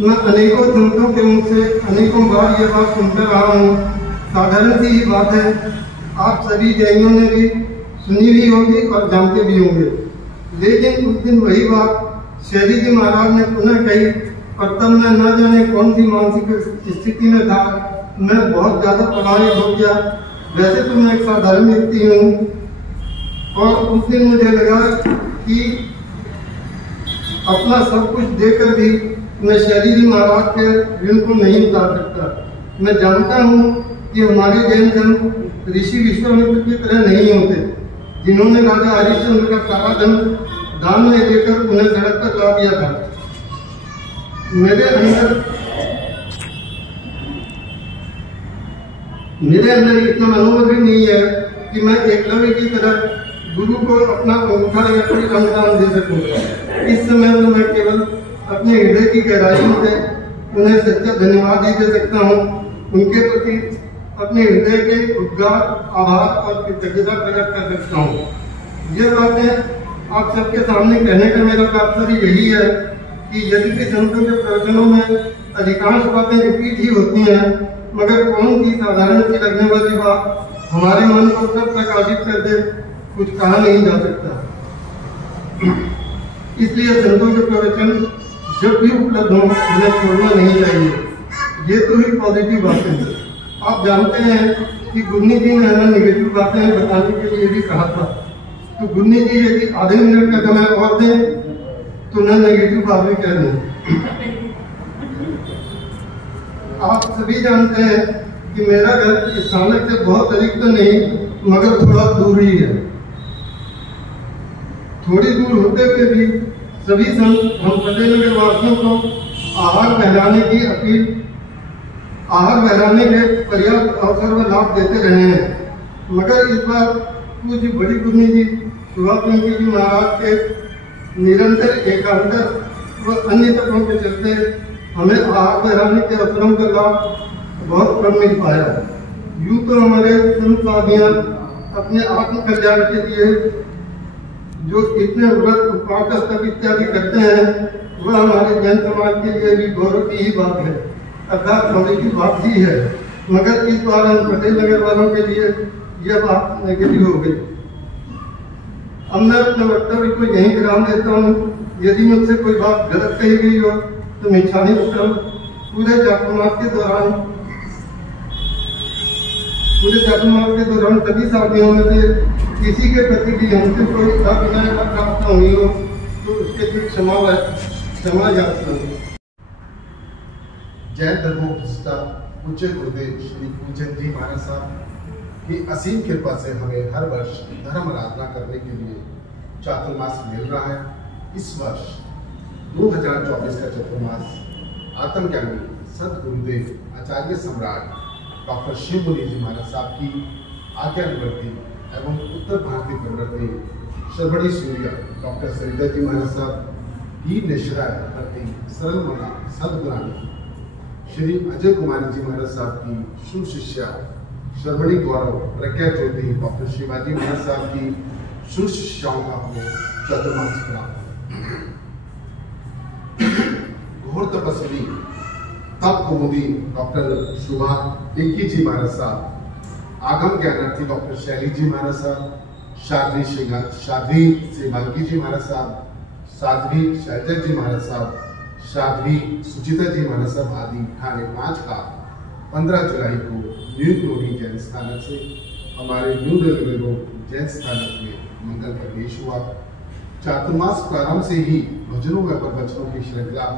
मैं अनेकों संतों के मुख से अनेकों बार यह बात सुनता रहा हूँ। साधारण सी ही बात है, आप सभी जैनियों ने भी सुनी भी होगी और जानते भी होंगे। लेकिन उस दिन वही बात शैली जी महाराज ने पुनः कही और तब मैं न जाने कौन सी मानसिक स्थिति में था, मैं बहुत ज्यादा प्रभावित हो गया। वैसे तो मैं एक साधारण व्यक्ति हूँ और उस दिन मुझे लगा कि अपना सब कुछ देकर भी मैं शैली जी महाराज के ऋण को नहीं उतार सकता। मैं जानता हूँ कि हमारे जैन धन ऋषि विश्वामित्र की तरह नहीं होते, जिन्होंने राजा हरिश्चंद्र का सारा धन दान में देकर उन्हें सड़क पर ला दिया था। मेरे अंदर इतना मनोबल भी नहीं है कि मैं एकलव्य की तरह गुरु को अपना अंगूठा या कोई अंगदान दे सकूं। इस समय तो मैं केवल अपने हृदय की गहराई से उन्हें सच्चा धन्यवाद ही दे सकता हूँ। उनके प्रति अपने हृदय के उद्गार, आभार और कृतज्ञता प्रकट कर सकता हूँ। यह बातें आप सबके सामने कहने का मेरा तात्पर्य यही है कि यदि संतों के प्रवचनों में अधिकांश बातें रिपीट ही होती हैं, मगर कौन सी साधारण सी लगने वाली बात हमारे मन को तब प्रकाशित कर दे, कुछ कहा नहीं जा सकता। इसलिए संतों के प्रवचन जब भी उपलब्ध हो उन्हें छोड़ना नहीं चाहिए। ये तो ही पॉजिटिव बातें हैं। आप जानते हैं कि गुरनी जी ने हमें नेगेटिव बातें बताने के लिए भी कहा था, तो गुरनी जी यदि आधे मिनट का समय और दें तो न नेगेटिव बात भी कह दें। आप सभी जानते हैं कि मेरा घर इस स्थानक से बहुत अधिक तो नहीं मगर थोड़ा दूर ही है। थोड़ी दूर होते हुए भी सभी संत हम फतेहनगर वासियों को आहार बहलाने के पर्याप्त अवसर व लाभ देते रहे हैं, मगर इस बार पूज्य बड़ी गुरनी जी शुभा पिंकी जी महाराज के निरंतर एकांतर व अन्य तत्वों के चलते हमें आहार बहलाने के अवसरों का लाभ बहुत कम मिल पाया। यूं तो हमारे संत साधियां अपने आत्म कल्याण के लिए जो इतने व्रत उपवास तप इत्यादि करते हैं वह हमारे जैन समाज के लिए भी गौरव की ही बात है, अर्थात होने की बात ही है। मगर इस बार हम पटेल नगर वालों के लिए यह बात नेगेटिव हो गई। अब मैं अपने वक्तव्य को यहीं विराम देता हूँ। यदि मुझसे कोई बात गलत कही गई हो तो मैं क्षमापूर्वक पूरे चातुर्मास के दौरान सभी साथियों में से किसी के प्रति भी हमसे कोई अविनय प्राप्त हुई हो तो उसके लिए क्षमा याचना। जैन धर्मोपदेष्टा पूज्य गुरुदेव श्री पूजन जी महाराज साहब की असीम कृपा से हमें हर वर्ष धर्म आराधना करने के लिए चातुर्मास मिल रहा है। इस वर्ष 2024 का चातुर्मास आत्मज्ञानी सद गुरुदेव आचार्य सम्राट डॉक्टर शिव मुनि जी महाराज साहब की आज्ञानुवर्ती एवं उत्तर भारतीय प्रवर्ती श्रवणी सूर्य डॉक्टर सरिता जी महाराज साहब वीर नेशराय प्रति सरल मना सदगुरानी श्री अजय कुमारी जी महाराज साहब की शुभ शिष्या श्रवणी गौरव प्रज्ञा ज्योति डॉक्टर शिवाजी महाराज साहब की शुभ शिष्याओं का हमें चातुर्मास प्राप्त। घोर तपस्वी तप कुमुदी डॉक्टर शुभा पिंकी जी महाराज साहब, आगम ज्ञानार्थी डॉक्टर शैली जी महाराज साहब, शादी शिवांगी जी महाराज साहब, साध्वी शैलजा जी महाराज साहब, साध्वी सुचिता जी महाराज साहब आदि थाने 5 का 15 जुलाई को न्यू ग्लोरी जैन स्थानक से हमारे न्यू रेलवे रोड जैन स्थानक में मंगल प्रवेश हुआ। चातुर्मास प्रारंभ से ही भजनों व प्रवचनों की श्रृंखला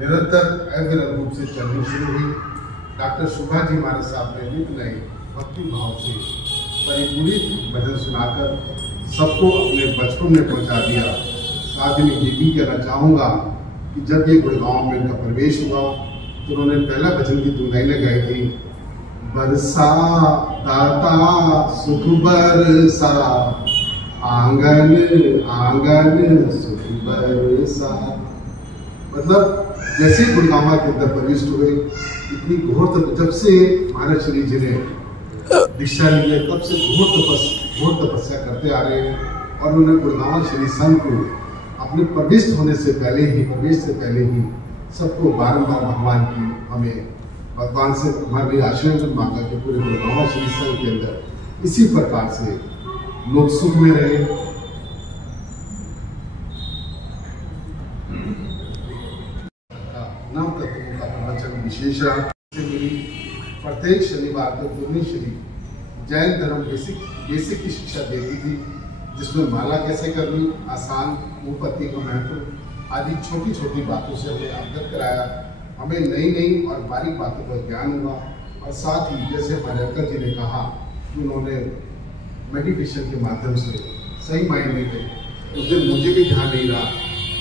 निरंतर अविरल रूप से चलनी शुरू हुई। डॉक्टर शुभा जी महाराज साहब ने नित नए भक्ति भाव से परिपूरित भजन सुनाकर सबको अपने बचपन में पहुंचा दिया। साथ ही ये भी कहना चाहूँगा कि जब ये गुड़गांव में इनका प्रवेश हुआ तो उन्होंने पहला भजन की 2 लाइनें गाई थी, बरसा दाता सुख बरसा आंगन आंगन सुख बरसा। मतलब जैसे ही गुड़गांव के अंदर प्रविष्ट हुए इतनी घोर जब से महाराज श्री जी ने दीक्षा ली है तब से घोर तपस्या करते आ रहे हैं और उन्होंने गुड़गांव श्री संघ को अपने प्रवेश से पहले ही सबको बारंबार भगवान की भगवान से हमारे आशीर्वाद मांगा कि पूरे गुड़गांव श्री संघ के अंदर इसी प्रकार से लोग सुख में रहे। नव तत्वों का प्रवचन विशेष प्रत्येक शनिवार को पूर्णिश्री जैन धर्म बेसिक की शिक्षा देती थी, जिसमें माला कैसे करनी, आसान उपपत्ति का महत्व आदि छोटी छोटी बातों से हमें अवगत कराया। हमें नई नई और बारीक बातों का ज्ञान हुआ और साथ ही जैसे हमारे अंकल जी ने कहा कि उन्होंने मेडिटेशन के माध्यम से सही मायने में उस दिन मुझे भी ध्यान नहीं रहा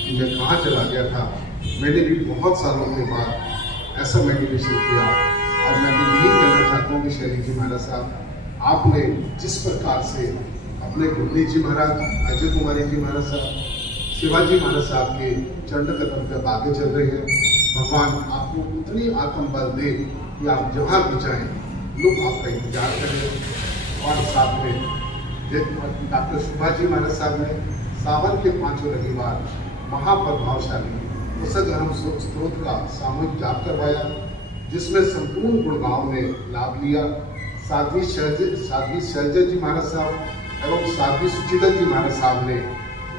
कि मैं कहाँ चला गया था। मैंने भी बहुत सालों के बाद ऐसा मेडिटेशन किया और मैं भी यही कहना चाहता हूँ कि शैली जी महाराज साहब आपने जिस प्रकार से अपने गुरुदेव जी महाराज, अजय कुमारी जी महाराज साहब, शिवाजी महाराज साहब के चरण कदम पे आगे चल रहे हैं, भगवान आपको उतनी आत्म बल दे कि आप जहाँ भी जाएं लोग आपका इंतजार करें। और साथ में डॉक्टर शिवाजी महाराज साहब ने सावन के 5 रविवार महाप्रभावशाली उषधर्म स्त्रोत का सामूहिक जाप करवाया, जिसमें संपूर्ण गुड़गांव ने लाभ लिया। साध्वी शैलजा जी महाराज साहब एवं साध्वी सुचिता जी महाराज साहब ने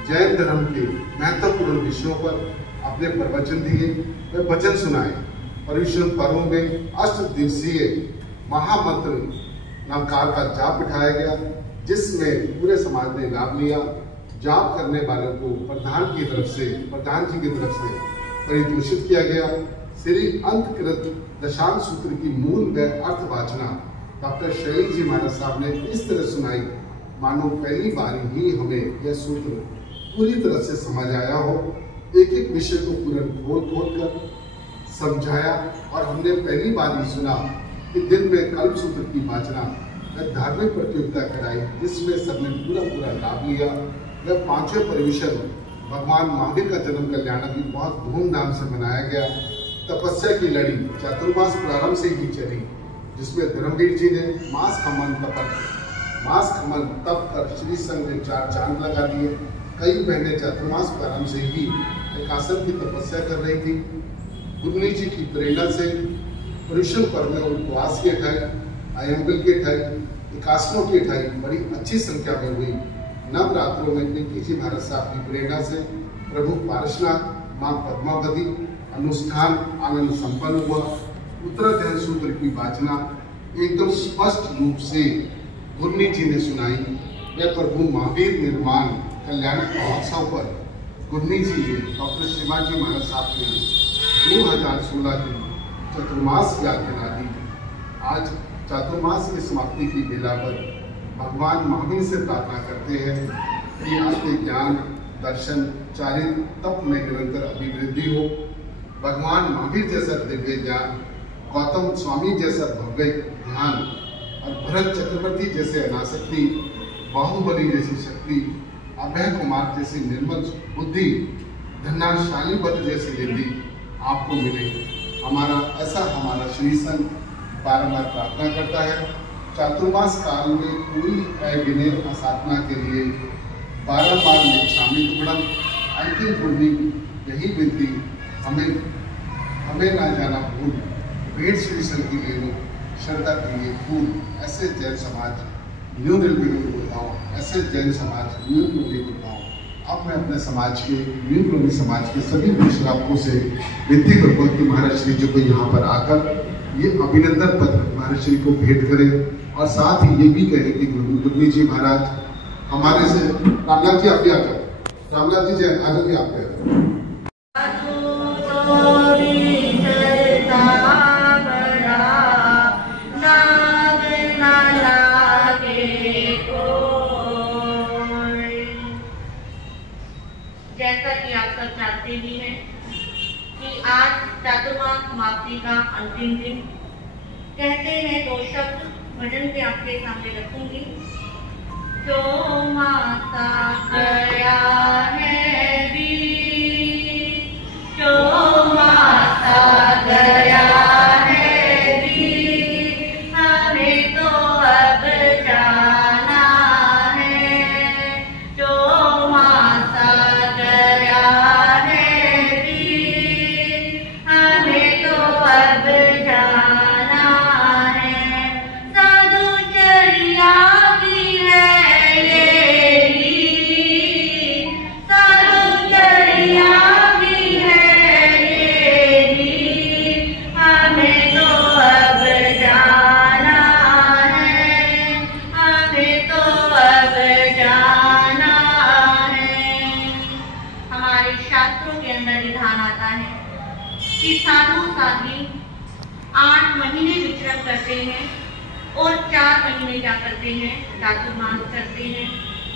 जैन धर्म के महत्वपूर्ण विषयों पर अपने प्रवचन दिए व वचन सुनाए। पर्युषण पर्व में 8 दिवसीय महामंत्र नामकाल का जाप बिठाया गया, जिसमें पूरे समाज ने लाभ लिया। जाप करने वालों को प्रधान जी की तरफ से परितोषित किया गया। श्री अंतकृत दशांश सूत्र की मूल व अर्थवाचना डॉक्टर शैली जी महाराज साहब ने इस तरह सुनाई मानो पहली बार ही हमें यह सूत्र पूरी तरह से समझ आया हो। एक एक विषय को पूरा खोल कर समझाया और हमने पहली बार ही सुना कि दिन में कल्प सूत्र की वाचना व धार्मिक प्रतियोगिता कराई, जिसमें सबने पूरा लाभ लिया। वह 5वें परिवेशन भगवान महावीर का जन्म कल्याण भी बहुत धूमधाम से मनाया गया। तपस्या की लड़ी चातुर्मास प्रारंभ से ही चली, जिसमें धर्मवीर जी ने मास खमन तप कर श्री संघ ने 4 चांद लगा दिए। कई बहनें चातुर्मास प्रारंभ से ही एकासन की तपस्या कर रही थी। गुरनी जी की प्रेरणा से पुरुषों पर्व में उपवास की अठाई, आयंबिल की अठाई, एकासनों की अठाई बड़ी अच्छी संख्या में हुई। नवरात्रों में पिंकी जी महाराज साहब की प्रेरणा से प्रभु पारसनाथ, माँ पद्मावती अनुष्ठान आनंद संपन्न हुआ। उत्तराध्ययन सूत्र की वाचना एकदम स्पष्ट रूप से गुरनी जी ने सुनाई। मैं प्रभु महावीर निर्माण कल्याण महोत्सव पर गुरनी जी ने डॉक्टर शिवाजी महाराज साहब ने 2016 की चतुर्मास व्याख्यान दी। आज चातुर्मास की समाप्ति की बेला पर भगवान महावीर से प्रार्थना करते हैं कि आपके ज्ञान, दर्शन, चारित्र, तप में निरंतर अभिवृद्धि हो। भगवान महावीर जैसा दिव्य ज्ञान, गौतम स्वामी जैसा भव्य ध्यान और भरत चक्रवर्ती जैसे अनासक्ति, बाहुबली जैसी शक्ति, अभय कुमार जैसी निर्मल बुद्धि, धन्याशाली बल जैसी रिद्धि आपको मिले। हमारा श्री संघ बारंबार प्रार्थना करता है। चातुर्मास काल में कोई अविनय असाधना के लिए बारंबार निक्षामी टुकड़म अंतिम पूर्णी यही विनती हमें ना जाना भूल, भेंट श्री संघ की ले लो, श्रद्धा के लिए फूल। ऐसे जैन समाज न्यू निर्विघ्न बोलताओं, ऐसे जैन समाज न्यू निर्विघ्न बोलताओं। अब मैं अपने समाज के न्यू निर्विघ्न समाज के सभी विश्रावकों से विनती करूँगा कि महाराज श्री जी को यहाँ पर आकर ये अभिनंदन पत्र महाराज श्री को भेंट करें और साथ ही ये भी कहें कि गुरनी जी महाराज हमारे से रामनाथ जी आप भी आकर, रामनाथ जी जय आगे भी आप जैसा कि आप सब जानते ही हैं कि आज चातुर्मास समाप्ति का अंतिम दिन। कहते हैं दो शब्द भजन के आपके सामने रखूंगी। जो माता गया है वीर, जो माता गया है वीर, हमें तो अब जाना है। जो माता गया है वीर, हमें तो अब जाना है। साधुचर्या की है ये रीत, साधुचर्या की है ये रीत, हमें तो अब जाना है, हमें तो अब जाना है। हमारे शास्त्रों के अंदर विधान आता है कि साधु साध्वी 8 महीने विचरण करते हैं और 4 महीने क्या करते हैं, चातुर्मास करते हैं।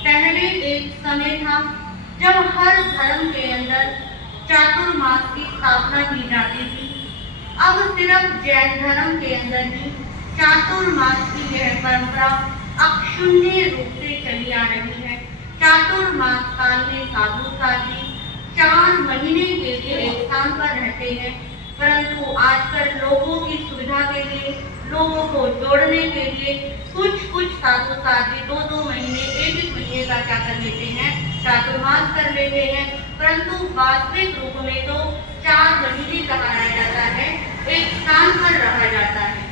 पहले एक समय था जब हर धर्म के अंदर चातुर्मास की स्थापना की जाती थी। अब सिर्फ जैन धर्म के अंदर ही चातुर्मास की यह परंपरा अक्षुण्य रूप से चली आ रही है। चातुर्मास काल में साधु साध्वी 4 महीने के लिए एक स्थान पर रहते हैं, परंतु आजकल लोगों की सुविधा के लिए, लोगों को जोड़ने के लिए कुछ साधु साध्वी 2-2 महीने, 1-1 महीने का क्या कर लेते हैं, चातुर्मास कर लेते हैं। परंतु वास्तविक रूप में तो 4 महीने कहा जाता है, एक स्थान पर रहा जाता है।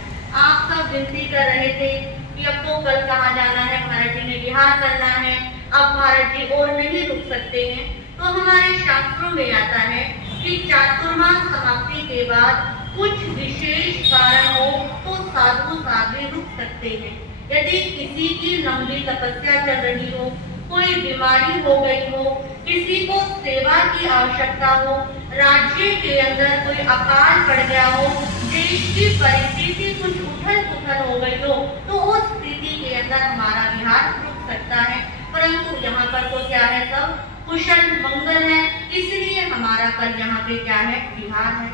आप सब विनती कर रहे थे कि अब तो कल कहाँ जाना है, महाराज जी ने विहार करना है, अब महाराज जी और नहीं रुक सकते हैं। तो हमारे शास्त्रों में आता है कि चातुर्मास समाप्ति के बाद कुछ विशेष कारण हो तो साधु साध्वी रुक सकते हैं। यदि किसी की लंबी तपस्या चल रही हो, कोई बीमारी हो गई हो, किसी को सेवा की आवश्यकता हो, राज्य के अंदर कोई अकाल पड़ गया हो, देश की परिस्थिति कुछ उथल-पुथल हो गई हो, तो उस स्थिति के अंदर हमारा विहार रुक सकता है। परंतु यहाँ पर तो क्या है, सब कुशल मंगल है, इसलिए हमारा कल यहाँ पे क्या है, विहार है।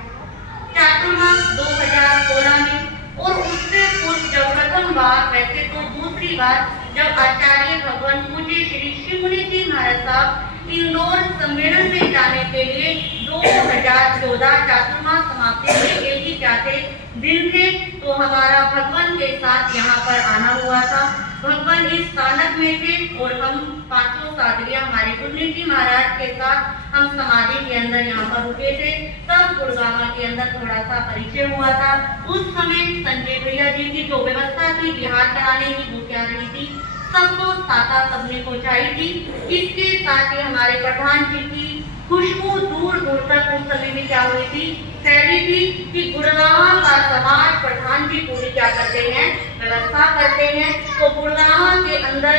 चातुर्मास 2016 में और उससे पूर्व जब प्रथम बार, वैसे तो दूसरी बार, जब आचार्य भगवान पूज्य श्री शिवमुनि जी महाराज साहब इंदौर सम्मेलन में जाने के लिए 2014 चातुर्मास समाप्ति के एक ही चाहते दिन थे, तो हमारा भगवान के साथ यहाँ पर आना हुआ था। भगवान इस स्थानक में थे और हम पांचों साधरिया हमारे गुरुजी जी महाराज के साथ हम समाधि के अंदर यहाँ पर रुके थे। तब गुड़गावा के अंदर थोड़ा सा परिचय हुआ था। उस समय संजय भैया जी की जो व्यवस्था थी बिहार कराने की वो क्या रही थी, सबको साथा सबने पहुंचाई थी। इसके साथ ही हमारे प्रधान जी की खुशबू दूर दूर तक उस समय में क्या हुई थी, फैली थी कि गुड़गावा का समाज प्रधान जी पूरी क्या करते हैं, व्यवस्था करते हैं। तो गुड़गावा के अंदर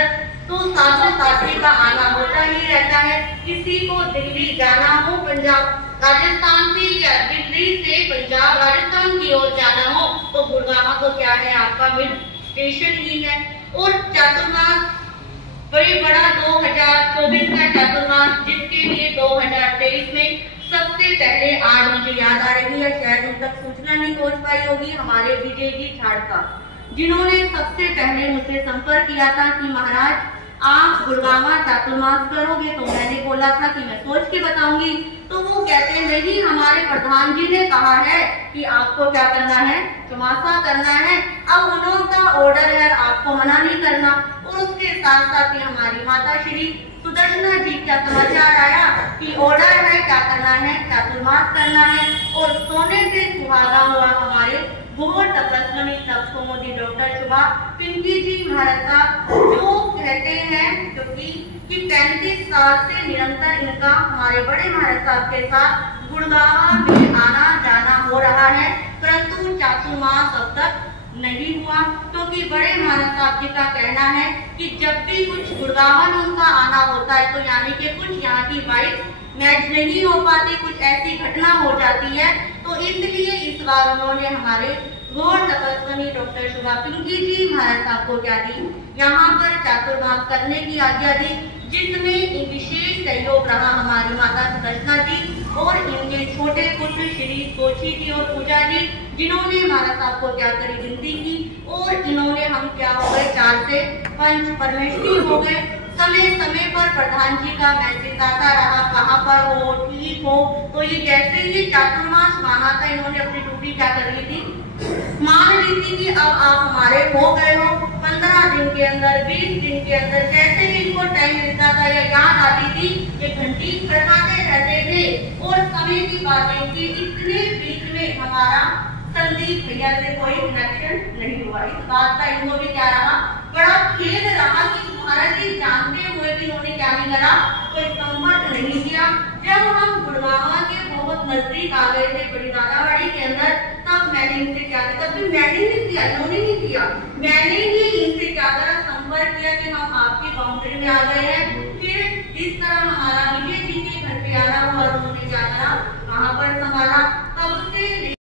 तो साधु साथी का आना होता ही रहता है। किसी को दिल्ली जाना हो, पंजाब राजस्थान से या दिल्ली से पंजाब राजस्थान की ओर जाना हो तो गुड़गावा तो क्या है, आपका मिड स्टेशन ही है। और चातुर्मास बड़ी बड़ा 2024 का चातुर्मास, जिसके लिए 2023 में सबसे पहले आज मुझे याद आ रही है, शायद उन तक सूचना नहीं पहुंच पाई होगी, हमारे विजय जी झाड़का, जिन्होंने सबसे पहले मुझसे संपर्क किया था कि महाराज आप गुड़गावा चातुर्मास करोगे। तो मैंने बोला था कि मैं सोच के बताऊंगी। तो वो कहते नहीं, हमारे प्रधान जी ने कहा है कि आपको क्या करना है, चौमासा करना है। अब उनका ऑर्डर है, आपको मना नहीं करना। और उसके साथ साथ ही हमारी माता श्री सुदर्शना जी का समाचार आया कि ऑर्डर है, क्या करना है, चातुर्मास करना है। और सोने से सुहागा हुआ हमारे घोर तपस्वी तपस्वी मोदी डॉक्टर शुभा पिंकी जी महाराज साहब, जो कहते हैं क्योंकि 35 साल से निरंतर इनका हमारे बड़े महाराज साहब के साथ गुड़गावा में आना जाना हो रहा है, परंतु चातुर्मास अब तक नहीं हुआ। क्योंकि बड़े महाराज साहब जी का कहना है कि जब भी कुछ गुड़गावा में उनका आना होता है तो यानी कि कुछ यहाँ की वाइफ मैच नहीं हो पाती, कुछ ऐसी घटना हो जाती है। तो इसलिए इस बार उन्होंने हमारे घोर तपस्वी डॉक्टर शुभा पिंकी जी महाराज साहब को क्या दी, यहाँ पर चातुर्मास करने की आज्ञा दी, जिसमें विशेष सहयोग रहा हमारी माता सुदर्शना जी और इनके छोटे पुत्र श्री कोची जी और पूजा जी, जिन्होंने महाराज साहब को क्या करी, विनती की। और इन्होंने हम क्या हो गए, 4 से 5 परमेष्ठी हो गए। समय समय पर प्रधान जी का मैसेज आता रहा, कहाँ पर हो, ठीक हो। तो ये जैसे ही चातुर्मास माना था, इन्होंने अपनी ड्यूटी क्या कर ली थी, मान ली थी कि अब आप हमारे हो गए हो। 15 दिन के अंदर, 20 दिन के अंदर, जैसे ही इनको टाइम मिलता था या याद आती थी, ये घंटी खड़काते रहते थे। और समय की बात थी, इतने बीच में हमारा संदीप भैया से कोई कनेक्शन नहीं हुआ। इस बात का इनको भी क्या रहा, बड़ा खेद रहा कि महाराज जी जानते हुए भी इन्होंने क्या नहीं करा, कोई संपर्क नहीं किया। जब हम गुड़गावा के बहुत नजदीक आ गए थे बड़ी दादावाड़ी के अंदर, तब मैंने इनसे क्या किया, तब भी मैंने नहीं किया, इन्होंने नहीं किया, मैंने ही इनसे क्या करा, संपर्क किया कि हम आपकी बाउंड्री में आ गए हैं। फिर इस तरह हमारा विजय जी के घर पे आना हुआ, उन्होंने क्या करा, वहाँ पर संभाला। तब से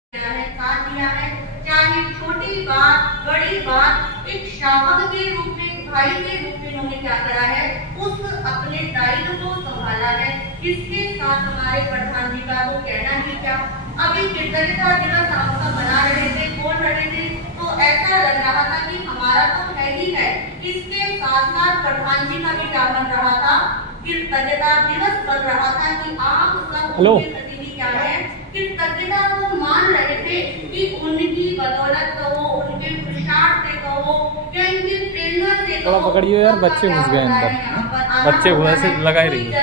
साथ दिया है, चाहे छोटी बात बड़ी बात, एक शावक के रूप में, भाई के रूप में उन्होंने क्या करा है, उस अपने दायित्व को संभाला है। इसके साथ हमारे प्रधान जी का तो कहना ही क्या, अभी कृतज्ञता दिवस आपका मना रहे थे, बोल रहे थे, तो ऐसा लग रहा था कि हमारा तो है ही है। इसके साथ साथ प्रधान जी का भी क्या बन रहा था, कृतज्ञता दिवस बन रहा था कि आप सब उनके प्रति भी क्या है, कृतज्ञता को मान रहे थे कि उनकी बदौलत कहो, उनके पुरुषार्थ से कहो, या इनकी प्रेरणा से कहो। पकड़िए यार, बच्चे घुस गए अंदर, बच्चे हुआ से लगा ही रही है,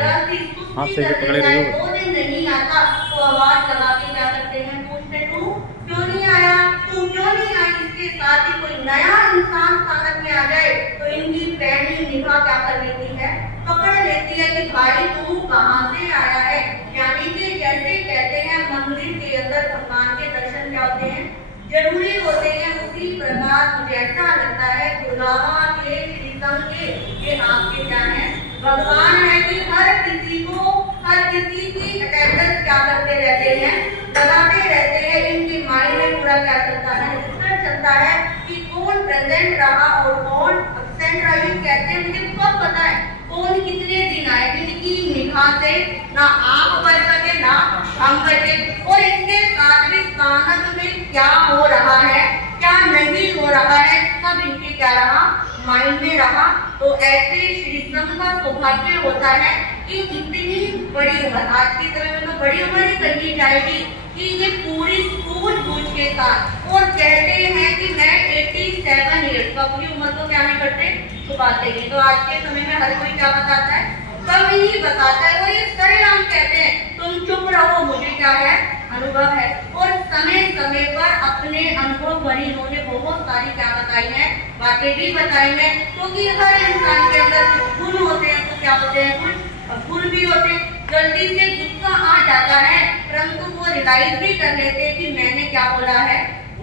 हाथ से पकड़े रही हो। 2 दिन नहीं आता तो आवाज लगा के क्या करते हैं, पूछते तू क्यों नहीं आया, तू क्यों नहीं आई। इसके साथ ही कोई नया इंसान स्थानक में आ जाए तो इनकी पहली निगाह क्या कर लेती है, पकड़ लेती है कि भाई तू कहाँ से आया है। यानी कि जैसे कहते हैं मंदिर के अंदर भगवान के दर्शन क्या होते हैं, जरूरी होते हैं, उसी प्रकार मुझे ऐसा लगता है गुड़गावा के श्री संघ के ये आपके क्या है, भगवान है कि हर किसी को, हर किसी की अटेंडेंस क्या करते रहते हैं, लगाते रहते हैं। इनके माइंड में पूरा क्या चलता है, चलता है कि कौन प्रेजेंट रहा और कौन एब्सेंट रहा। ये कहते हैं, मुझे कब पता है कौन कितने दिन आए, जिनकी निगाह से ना आप बच सके ना हम बचे। और इसके साथ भी स्थानक में क्या हो रहा है, क्या नहीं हो रहा है, सब इनके क्या रहा, माइंड में रहा। तो ऐसे श्री संघ का सौभाग्य होता है कि इतनी बड़ी उम्र, आज के समय में तो बड़ी उम्र ही कही जाएगी, कि ये पूरी सूझबूझ के साथ और कहते हैं कि मैं 87 ईयर्स अपनी उम्र को क्या नहीं करते, छुपाते हैं। तो आज के समय में हर कोई क्या बताता है, कभी ही बताता है, और ये सरेआम कहते हैं तुम चुप रहो, मुझे क्या है, अनुभव है। और समय समय पर अपने अनुभव भरी इन्होंने बहुत सारी क्या बताई है, बातें भी बताई है। क्योंकि हर इंसान के अंदर गुण होते हैं, तो क्या होते हैं, कुछ गुण भी होते हैं। जल्दी से गुस्सा आ जाता है, परंतु वो रियलाइज भी कर लेते हैं कि मैंने क्या बोला है,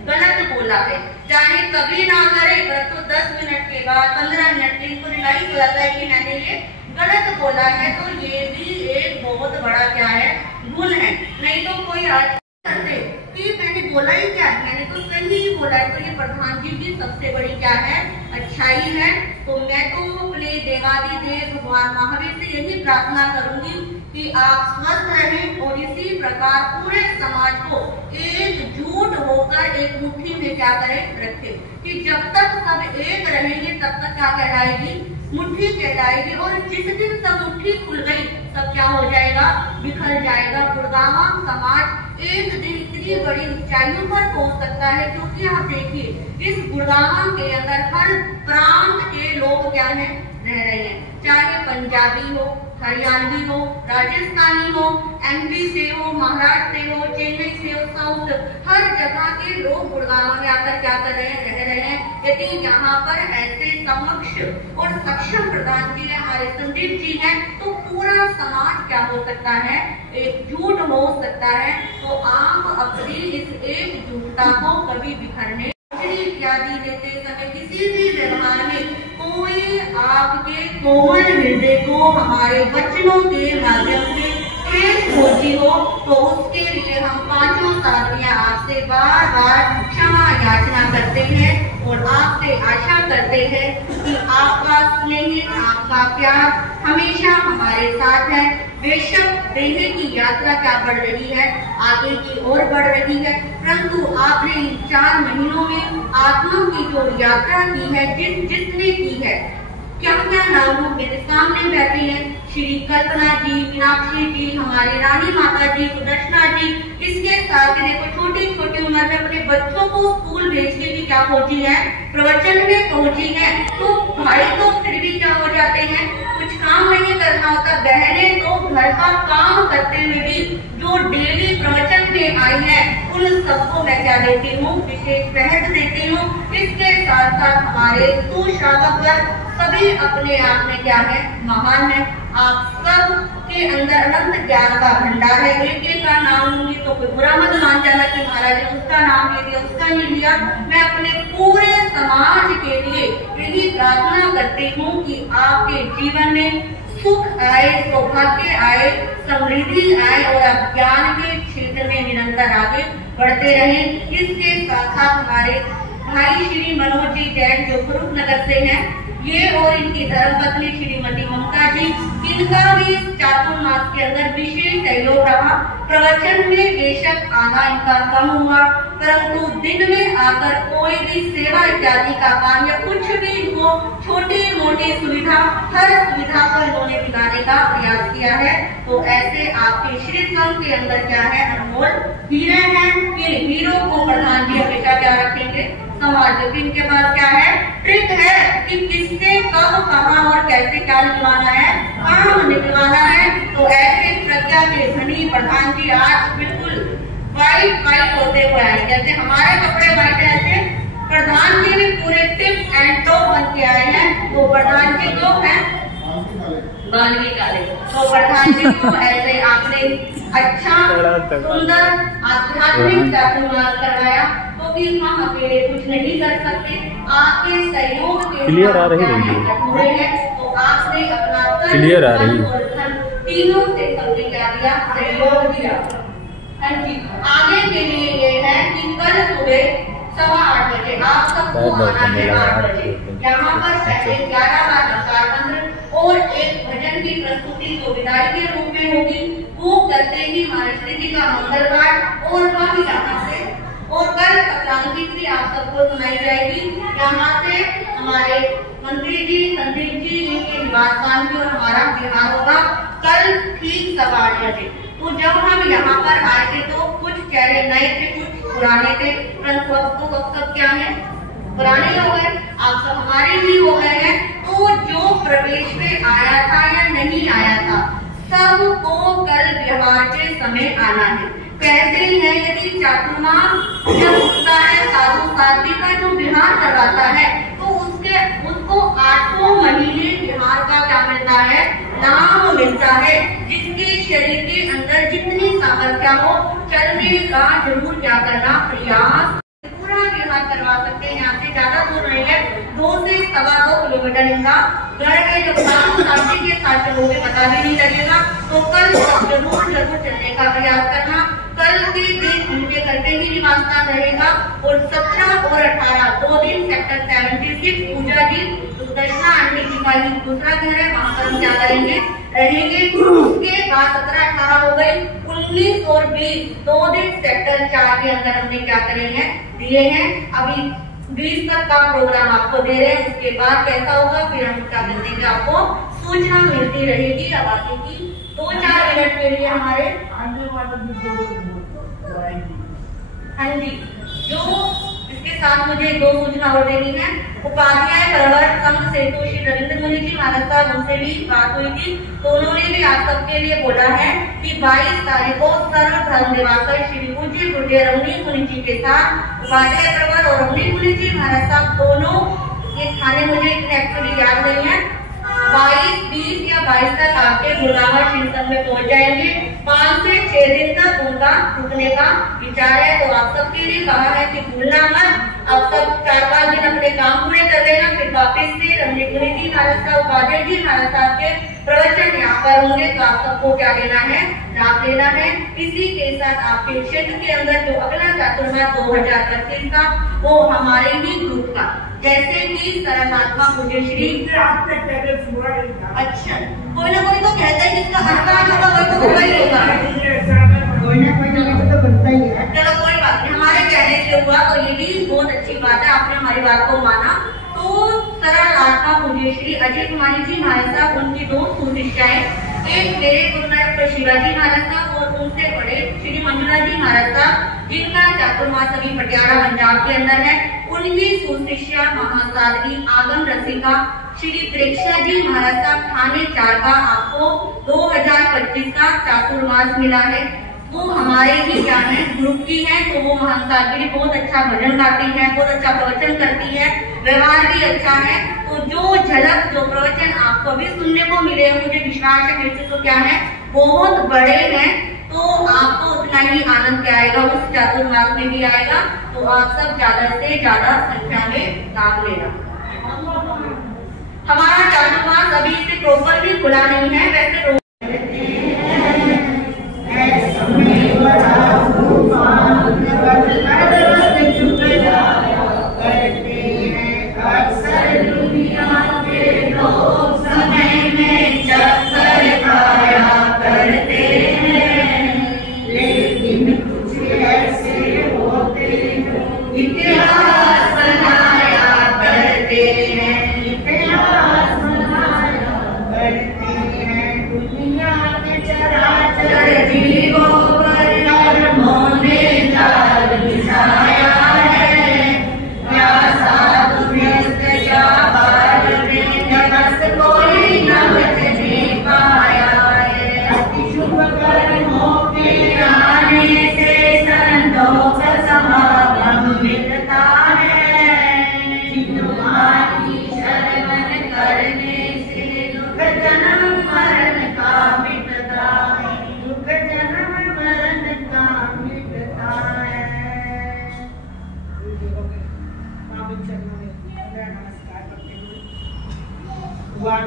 गलत बोला है। चाहे कभी ना करे, परंतु 10 मिनट के बाद, 15 मिनट के इनको रियलाइज हो जाता है कि मैंने ये गलत बोला है। तो ये भी एक बहुत बड़ा क्या है, गुण है। नहीं तो कोई आज करते कि मैंने बोला ही क्या, मैंने तो सही ही बोला है। तो ये प्रधान जी की सबसे बड़ी क्या है, अच्छाई है। तो मैं तो अपने देवादिदेव भगवान महावीर से यही प्रार्थना करूंगी कि आप स्वस्थ रहें और इसी प्रकार पूरे समाज को एकजुट होकर एक मुट्ठी में क्या करें, रखें। कि जब तक सब एक रहेंगे तब तक क्या कहलाएगी, मुट्ठी कहलाएगी। और जिस दिन सब मुट्ठी खुल गई तब क्या हो जाएगा, बिखर जाएगा। गुड़गांव समाज एक दिन इतनी बड़ी ऊंचाइयों पर पहुंच सकता है, क्योंकि आप देखिए इस गुड़गांव के अंदर हर प्रांत के लोग क्या है, रह रहे हैं। चाहे पंजाबी हो, हरियाणवी हो, राजस्थानी हो, एमपी से हो, महाराष्ट्र से हो, चेन्नई से हो, साउथ, हर जगह के लोग गुड़गांव में आकर क्या कर रहे हैं, रह रहे हैं। यदि यहाँ पर ऐसे समक्ष और सक्षम प्रधान जी है, हमारे संदीप जी हैं, तो पूरा समाज क्या हो सकता है, एकजुट हो सकता है। तो आप अपनी इस एकजुटता को कभी बिखरने इत्यादि देते समय किसी भी व्यवहार में कोई आपके कोमल हृदय को हमारे वचनों के माध्यम से ठेस पहुंची हो, तो उसके लिए हम पांचों साधनियां आपसे बार बार क्षमा याचना करते हैं और आपसे आशा करते हैं कि आपका स्नेह, आपका प्यार हमेशा हमारे साथ है। बेशक देह की यात्रा क्या बढ़ रही है, आगे की ओर बढ़ रही है, परंतु आपने इन 4 महीनों में आत्मा की जो यात्रा की है, जिसने की है, क्या क्या नाम मेरे सामने बैठे हैं, श्री कल्पना जी, मीनाक्षी जी, हमारी रानी माता जी, सुदर्शना जी, इसके साथ देखो छोटी छोटी उम्र में अपने बच्चों को स्कूल भेजने की क्या पहुंची है, प्रवचन में पहुंची है। तो भाई तो फिर भी क्या हो जाते हैं, कुछ काम नहीं करना होता। बहनें तो घर का काम करते हुए भी जो डेली प्रवचन में आई है, उन सबको मैं क्या देती हूँ, विशेष पहल देती हूँ। इसके साथ साथ हमारे सुश्रावक वर्ग सभी अपने आप में क्या है, महान है। आप सब के अंदर अनंत ज्ञान का भंडार है। एक एक का नाम लूंगी तो कोई बुरा मत मान जाना कि महाराज ने उसका नाम ले लिया, उसका नहीं लिया। मैं अपने पूरे समाज के लिए यही प्रार्थना करती हूँ कि आपके जीवन में सुख आए, सौभाग्य आए, समृद्धि आए और आप ज्ञान के क्षेत्र में निरंतर आगे बढ़ते रहें। इसके साथ साथ हमारे भाई श्री मनोज जी जैन जो कुरुप नगर से हैं, ये और इनकी धर्मपत्नी श्रीमती ममता जी, इनका भी चातुर्मास के अंदर विशेष सहयोग रहा। प्रवचन में बेशक आना इनका कम हुआ, परंतु दिन में आकर कोई भी सेवा इत्यादि का काम या कुछ भी इनको छोटी मोटी सुविधा, हर सुविधा को इन्होंने दिलाने का प्रयास किया है। तो ऐसे आपके श्री संघ के अंदर क्या है, अनमोल हीरे हैं। इन हीरों को प्रधान जी हमेशा क्या रखेंगे, समाज। इनके पास क्या है, ट्रिक है कि किससे कब कहाँ और कैसे क्या निकलवाना है, काम निकलवाना है। तो ऐसे प्रज्ञा के धनी प्रधान जी आज बिल्कुल वाइट होते हुए आए। जैसे हमारे कपड़े वाइट है, ऐसे प्रधान जी भी पूरे टिप एंड टॉप बन के आए हैं। तो प्रधान जी जो है बानवी काले, तो प्रधान जी को ऐसे आपने अच्छा सुंदर आध्यात्मिक चातुर्मास करवाया। क्योंकि हम अकेले कुछ नहीं कर सकते, आपके सहयोग के क्लियर आ रही है, तो आपने अपना क्लियर आ रही तीनों से सबने क्या दिया, सहयोग दिया। आगे के लिए ये है कि कल सुबह 8:15 बजे आप सबको आना है। 8 बजे यहाँ पर पहले 11 बार नमस्कार मंत्र और एक भजन की प्रस्तुति जो विदाई के रूप में होगी, वो करते ही महाराष्ट्र जी का मंगल पाठ और हम यहाँ से और कल संक्रांति भी आप सबको सुनाई जाएगी। यहाँ से हमारे मंत्री जी, संदीप जी, इनके निवास स्थान की और हमारा बिहार होगा कल ठीक 8:15 बजे। तो जब हम यहाँ पर आए थे तो कुछ चेहरे नए थे, कुछ पुराने थे, परंतु अब तो सब क्या है, पुराने हो गए। आप सब हमारे भी हो गए हैं। तो जो प्रवेश में आया था या नहीं आया था, सबको कल व्यवहार के समय आना है। कहते हैं यदि चातुर्मास जब होता है, साधु साध्वी का जो विहार करवाता है, तो उसको 8 महीने विहार का क्या मिलता है, नाम मिलता है। जिसके शरीर के अंदर जितनी सामर्थ्य हो, चलने का जरूर क्या करना, प्रयास पूरा विहार करवा सकते हैं। यहाँ से ज्यादा दूर नहीं है, 2 से 2.25 किलोमीटर इनका घर है। जब साधु साध्वी के साथ चलोगे पता भी नहीं लगेगा। तो कल जरूर चलने का प्रयास करना। कल के दिन उनके घर पे ही निवास स्थान रहेगा। और 17 और 18 2 दिन सेक्टर 76 पूजा जी दर्शना आंटी जी का ही दूसरा घर है, वहाँ पर हम क्या करेंगे, रहेंगे। उसके बाद 17-18 हो गई, 19 और 20 2 दिन सेक्टर 4 के अंदर हमने क्या करेंगे, दिए हैं। अभी 20 तक का प्रोग्राम आपको दे रहे हैं। उसके बाद कैसा होगा फिर हम क्या देंगे, आपको सूचना मिलती रहेगी। अब आगे की 2-4 मिनट के लिए हमारे हाँ जी, जो इसके साथ मुझे 2 सूचना और देनी है। उपाध्याय प्रवर संघ सेतु श्री रविंद्र मुनि जी महाराज साहब, उनसे भी बात हुई थी, तो उन्होंने भी आप सबके लिए बोला है कि 22 तारीख को सर्व धर्म दिवाकर श्री पूज्य गुरुदेव रमणीय मुनि जी के साथ उपाध्याय प्रवर और रमणीय मुनि जी महाराज साहब दोनों, ये खाने मुझे इतने एक्चुअली याद नहीं है, 22, 20 या 22 तक आपके गुरुनामा शीर्षक में पहुंच जाएंगे। 5 से 6 दिन तक उनका रुकने का विचार है। तो आप सबके लिए कहा है कि भूलना मत। अब सब 4-5 दिन अपने काम पूरे कर लेना, फिर वापस से रमणीय मुनि जी महाराज साहब, उपाध्याय जी महाराज साहब के प्रवचन यहाँ पर होंगे। तो आप सबको क्या लेना है, लाभ लेना है। इसी के साथ आपके क्षेत्र के अंदर जो अगला चातुर्मास 2025 का, वो हमारे ही ग्रुप का, जैसे कि सरनात्मा पूज्य श्री, अच्छा कोई ना कोई तो कहता है जिसका अंदाज होगा वही तो होगा ही होगा, कोई ना कोई जगह तो बनता ही है। चलो कोई बात नहीं, हमारे कहने से हुआ तो ये भी बहुत अच्छी बात है, आपने हमारी बात को माना। तो सरनात्मा पूज्य श्री अजय कुमारी जी महाराज साहब, उनकी 2 सुशिष्याएं, एक मेरे गुरुनानक शिवाजी महाराज साहब और उनसे बड़े श्री मंजुला जी महाराज साहब, जिनका चातुर्मास अभी पटियाला पंजाब के अंदर है। उनकी सुशिष्या महासाध्वी आगम रसिका श्री प्रेक्षा जी महाराज साहब थाने 4 का आपको 2025 का चातुर्मास मिला है। वो हमारे ही क्या है, ग्रुप की है। तो वो महासाध्वी बहुत अच्छा भजन गाती है, बहुत अच्छा प्रवचन करती है, व्यवहार भी अच्छा है। तो जो झलक, जो प्रवचन आपको भी सुनने को मिले, मुझे विश्वास है मेरे से तो क्या है, बहुत बड़े हैं। तो आपको उतना ही आनंद क्या आएगा, उस चातुर्मास में भी आएगा। तो आप सब ज्यादा से ज्यादा संख्या में लाभ लेना। हमारा चातुर्मास अभी से प्रॉपर भी खुला नहीं है, वैसे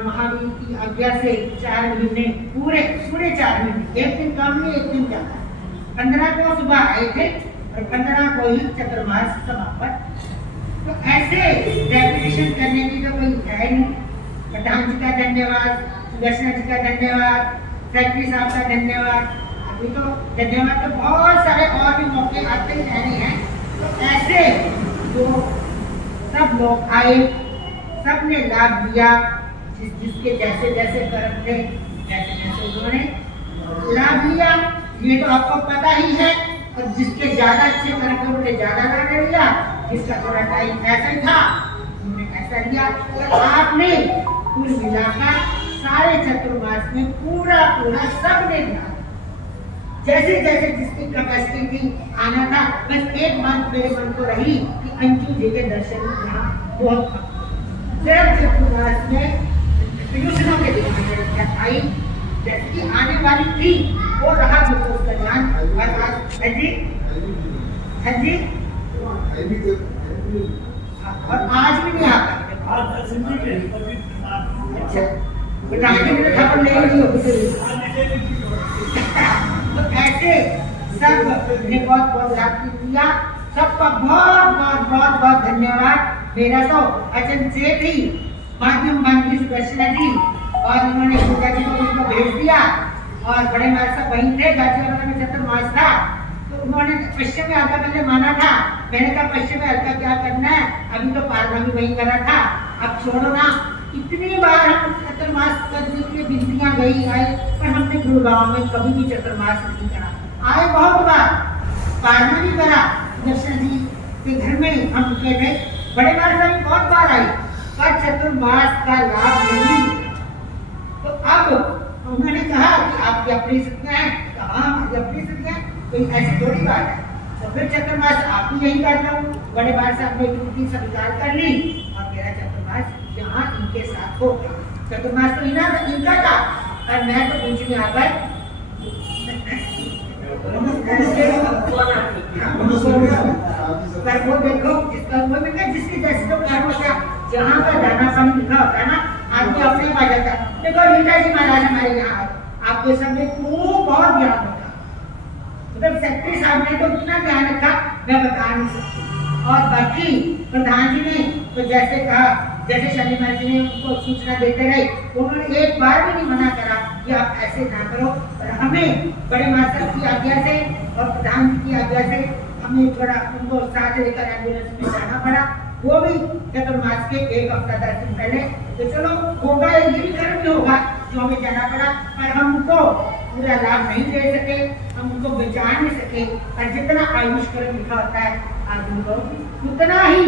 महावीर की आज्ञा से 4 महीने पूरे 4 महीने, एक दिन काम नहीं, एक दिन ज्यादा। 15 को सुबह आए थे और 15 को ही चतुर्मास समापन। तो ऐसे डेकोरेशन करने की तो कोई है नहीं। प्रधान जी का धन्यवाद, सुदर्शन जी का धन्यवाद, सेक्रेटरी साहब का धन्यवाद। अभी तो धन्यवाद तो बहुत सारे और भी मौके आते ही रहने हैं। तो ऐसे जो सब लोग आए, सबने लाभ लिया, जिसके जैसे जैसे कर्म थे, जैसे जैसे उन्होंने लाभ लिया। ये तो आपको पता ही है और जिसके ज्यादा अच्छे कार्यक्रम ने ज्यादा नाम लिया, जिसका थोड़ा टाइम ऐसा ही था उन्होंने ऐसा लिया। और आपने कुल मिलाकर सारे चतुर्मास में पूरा सबने दिया। जैसे जैसे जिसकी कैपेसिटी थी आना था। बस एक बात मेरे मन को रही कि अंजू जी के दर्शन यहाँ बहुत चतुर्मास में कृष्णों के दिखाई आई जैसी आने वाली थी वो रहा मुझको उसका ध्यान। और आज जी और आज भी नहीं आता। अच्छा खबर ले तो ऐसे सब ने बहुत बहुत याद किया। सबका बहुत बहुत बहुत बहुत धन्यवाद। मेरा तो अचन सेठ ही माध्यम मंत्री सुदर्शना जी और उन्होंने पूजा जी को उसको भेज दिया और बड़े मार साहब वहीं थे। गाजियाबाद में चतुर्मास था तो उन्होंने पश्चिम में हल्का पहले माना था। मैंने कहा पश्चिम में हल्का क्या करना है, अभी तो पारना भी वहीं करा था, अब छोड़ो ना। इतनी बार हम चतुर्मास करने के लिए बिजलियां गई आई पर हमने गुड़गांव में कभी भी चतुर्मास नहीं करा। आए बहुत बार पारना भी करा, दर्शन जी के घर में हम रुके थे। बड़े मार साहब बहुत बार आई पर चतुर्मास का लाभ नहीं। तो अब उन्होंने कहा कि आपकी अपनी स्थितियां हैं, कहा हमारी अपनी स्थितियां, कोई ऐसी थोड़ी बात है। तो फिर चतुर्मास आप भी यही करता हूँ। बड़े बार साहब ने ड्यूटी स्वीकार कर ली और मेरा चतुर्मास यहाँ इनके साथ हो गया। चतुर्मास तो इनका था और मैं तो बीच में आकर वो देखो जिसके जैसे तो कर्म होता जहाँ का दाना कम लिखा होता है ना आदमी अपने आ जाता। देखो रीटा जी महाराज हमारे यहाँ आपके सामने बहुत ज्ञान होता। मतलब सेक्रेटरी साहब ने तो इतना ध्यान रखा मैं बता नहीं सकती। और बाकी प्रधान जी ने तो जैसे कहा, जैसे शनिवार जी ने उनको सूचना देते रहे, उन्होंने एक बार भी नहीं मना करा कि आप ऐसे ना करो। और हमें बड़े मास्टर की आज्ञा से और प्रधान जी की आज्ञा से हमें थोड़ा उनको साथ लेकर एम्बुलेंस में जाना पड़ा। वो भी चतुर्मास के एक हफ्ता 10 दिन पहले। तो चलो होगा, ये भी कर्म भी होगा जो हमें जाना पड़ा, पर हम उनको पूरा लाभ नहीं दे सके, हम उनको बचा नहीं सके। और जितना आयुष कर्म लिखा होता है आदमी को उतना ही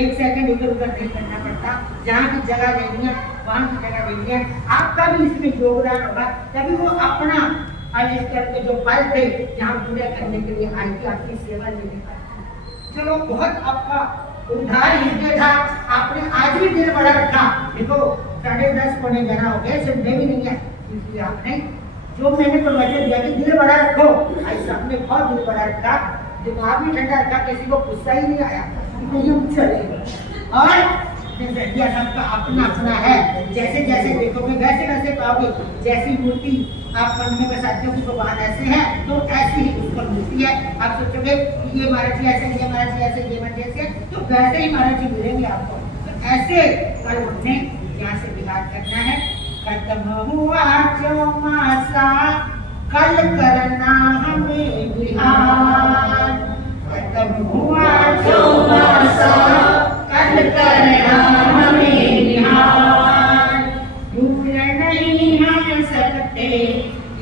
एक सेकंड इधर उधर नहीं करना पड़ता। जहाँ की जगह लेनी है वहाँ की जगह लेनी है। आपका भी इसमें योगदान होगा, तभी वो अपना आयुष कर्म के जो फल थे यहाँ पूरा करने के लिए आई थी, आपकी सेवा लेने का। चलो बहुत आपका उद्धार हृदय था। आपने आज भी दिल बड़ा रखा। देखो 10:30 पौने 11 हो गए, सुनते भी नहीं है, इसलिए आपने जो मैंने प्रवचन दिया कि दिल बड़ा रखो, आज आपने बहुत दिल बड़ा रखा, दिमाग भी ठंडा रखा, किसी को गुस्सा ही नहीं आया चले। और जैसा सबका अपना अपना है, जैसे जैसे देखोगे वैसे वैसे पाओगे। जैसी मूर्ति आप मन में बसाते हो कि भगवान ऐसे हैं तो ऐसी ही उस पर मूर्ति है। आप सोचोगे कि ये महाराज जी ऐसे, ये महाराज जी ऐसे, ये महाराज जी ऐसे, तो वैसे ही महाराज जी मिलेंगे आपको। तो ऐसे कल हमने यहाँ से विवाह करना है। खत्म हुआ चौमासा कल करना हमें बिहार। खत्म हुआ चौमासा कल करना हमें बिहार। भूल नहीं हम सकते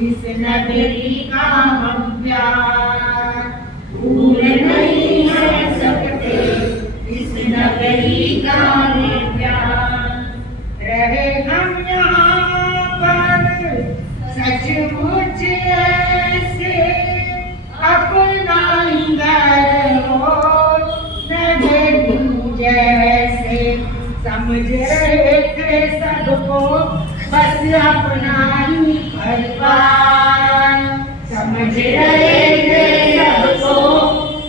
इस नगरी का हम प्यार। भूल नहीं हम सकते इस नगरी का हम प्यार। रहे हम यहाँ पर सचमुच ऐसे अपना ही घर हो नगरी जैसे। समझ रहे थे सबको बस अपना ही परिवार। समझ रहे थे सबको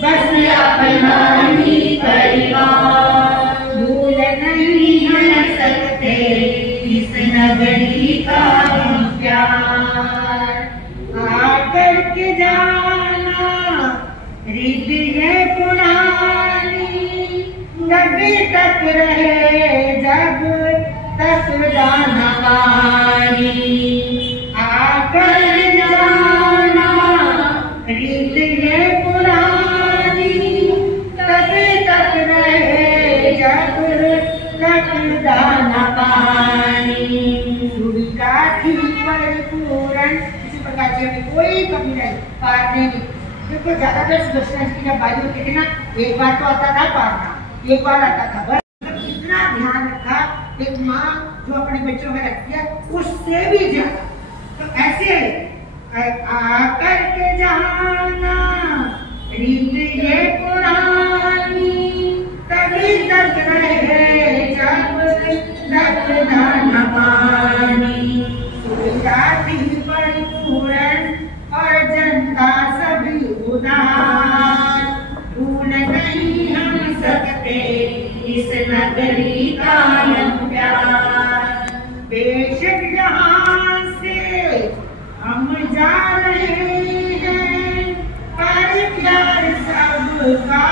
बस अपना ही परिवार। भूल नहीं हम सकते इस नगरी का प्यार। आकर के जाना हृदय पुरानी नबी तक रहे जब तक जाना पारी। आकर जाना हृदय पुरानी तभी तक रहे जब तक जाना पानी। सुविधा थी परिपूर्ण, किसी प्रकार की हमें कोई कमी नहीं, पार नहीं। देखो ज्यादातर सुदर्शन की जब बारी होती थी ना, एक बार तो आता था पारना, एक बार आता था बस। इतना ध्यान रखा एक माँ जो अपने बच्चों में रखती है उससे भी ज्यादा। तो ऐसे आकर के जहाना रीत ये पुरानी, तभी तक रहे जब लगना न पानी। सुविधा थी परिपूर्ण और जनता सभी उदार, भूल नहीं हम सकते इस नगरी का यह प्यार। बेशक यहाँ से हम जा रहे हैं, पर प्यार सबका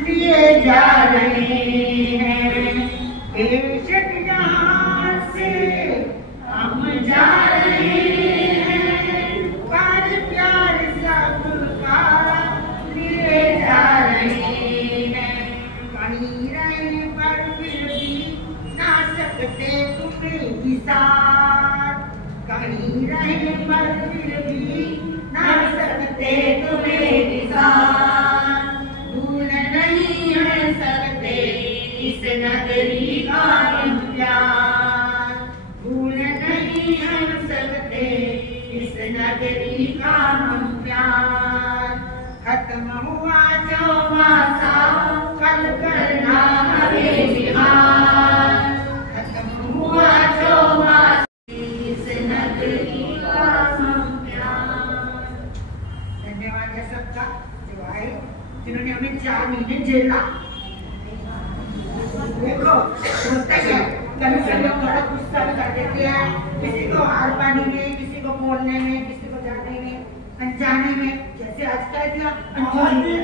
लिए जा रहे हैं। बेशक यहाँ से हम जा रहे हैं, पर प्यार सबका लिए जा रहे हैं। कहीं रहे पर फिर भी ना सकते तुम्हें विसार, कहीं रहे पर फिर भी ना सकते तुम्हें विसार। भूल नहीं है सकते इस नगरी का हम प्यार, भूल नहीं हम सकते इस नगरी का हम प्यार। खत्म हुआ चौमासा कल करना हमें बिहार, खत्म हुआ चौमासा इस नगरी का हम प्यार। धन्यवाद है सबका जो आए, जिन्होंने हमें 4 महीने झेला। देखो होता है कभी से लोग बड़ा गुस्सा भी कर देते हैं, किसी को हार पानी में, किसी को बोलने में, किसी को जाने में, अनजाने में। जैसे आज कह दिया अनजाने में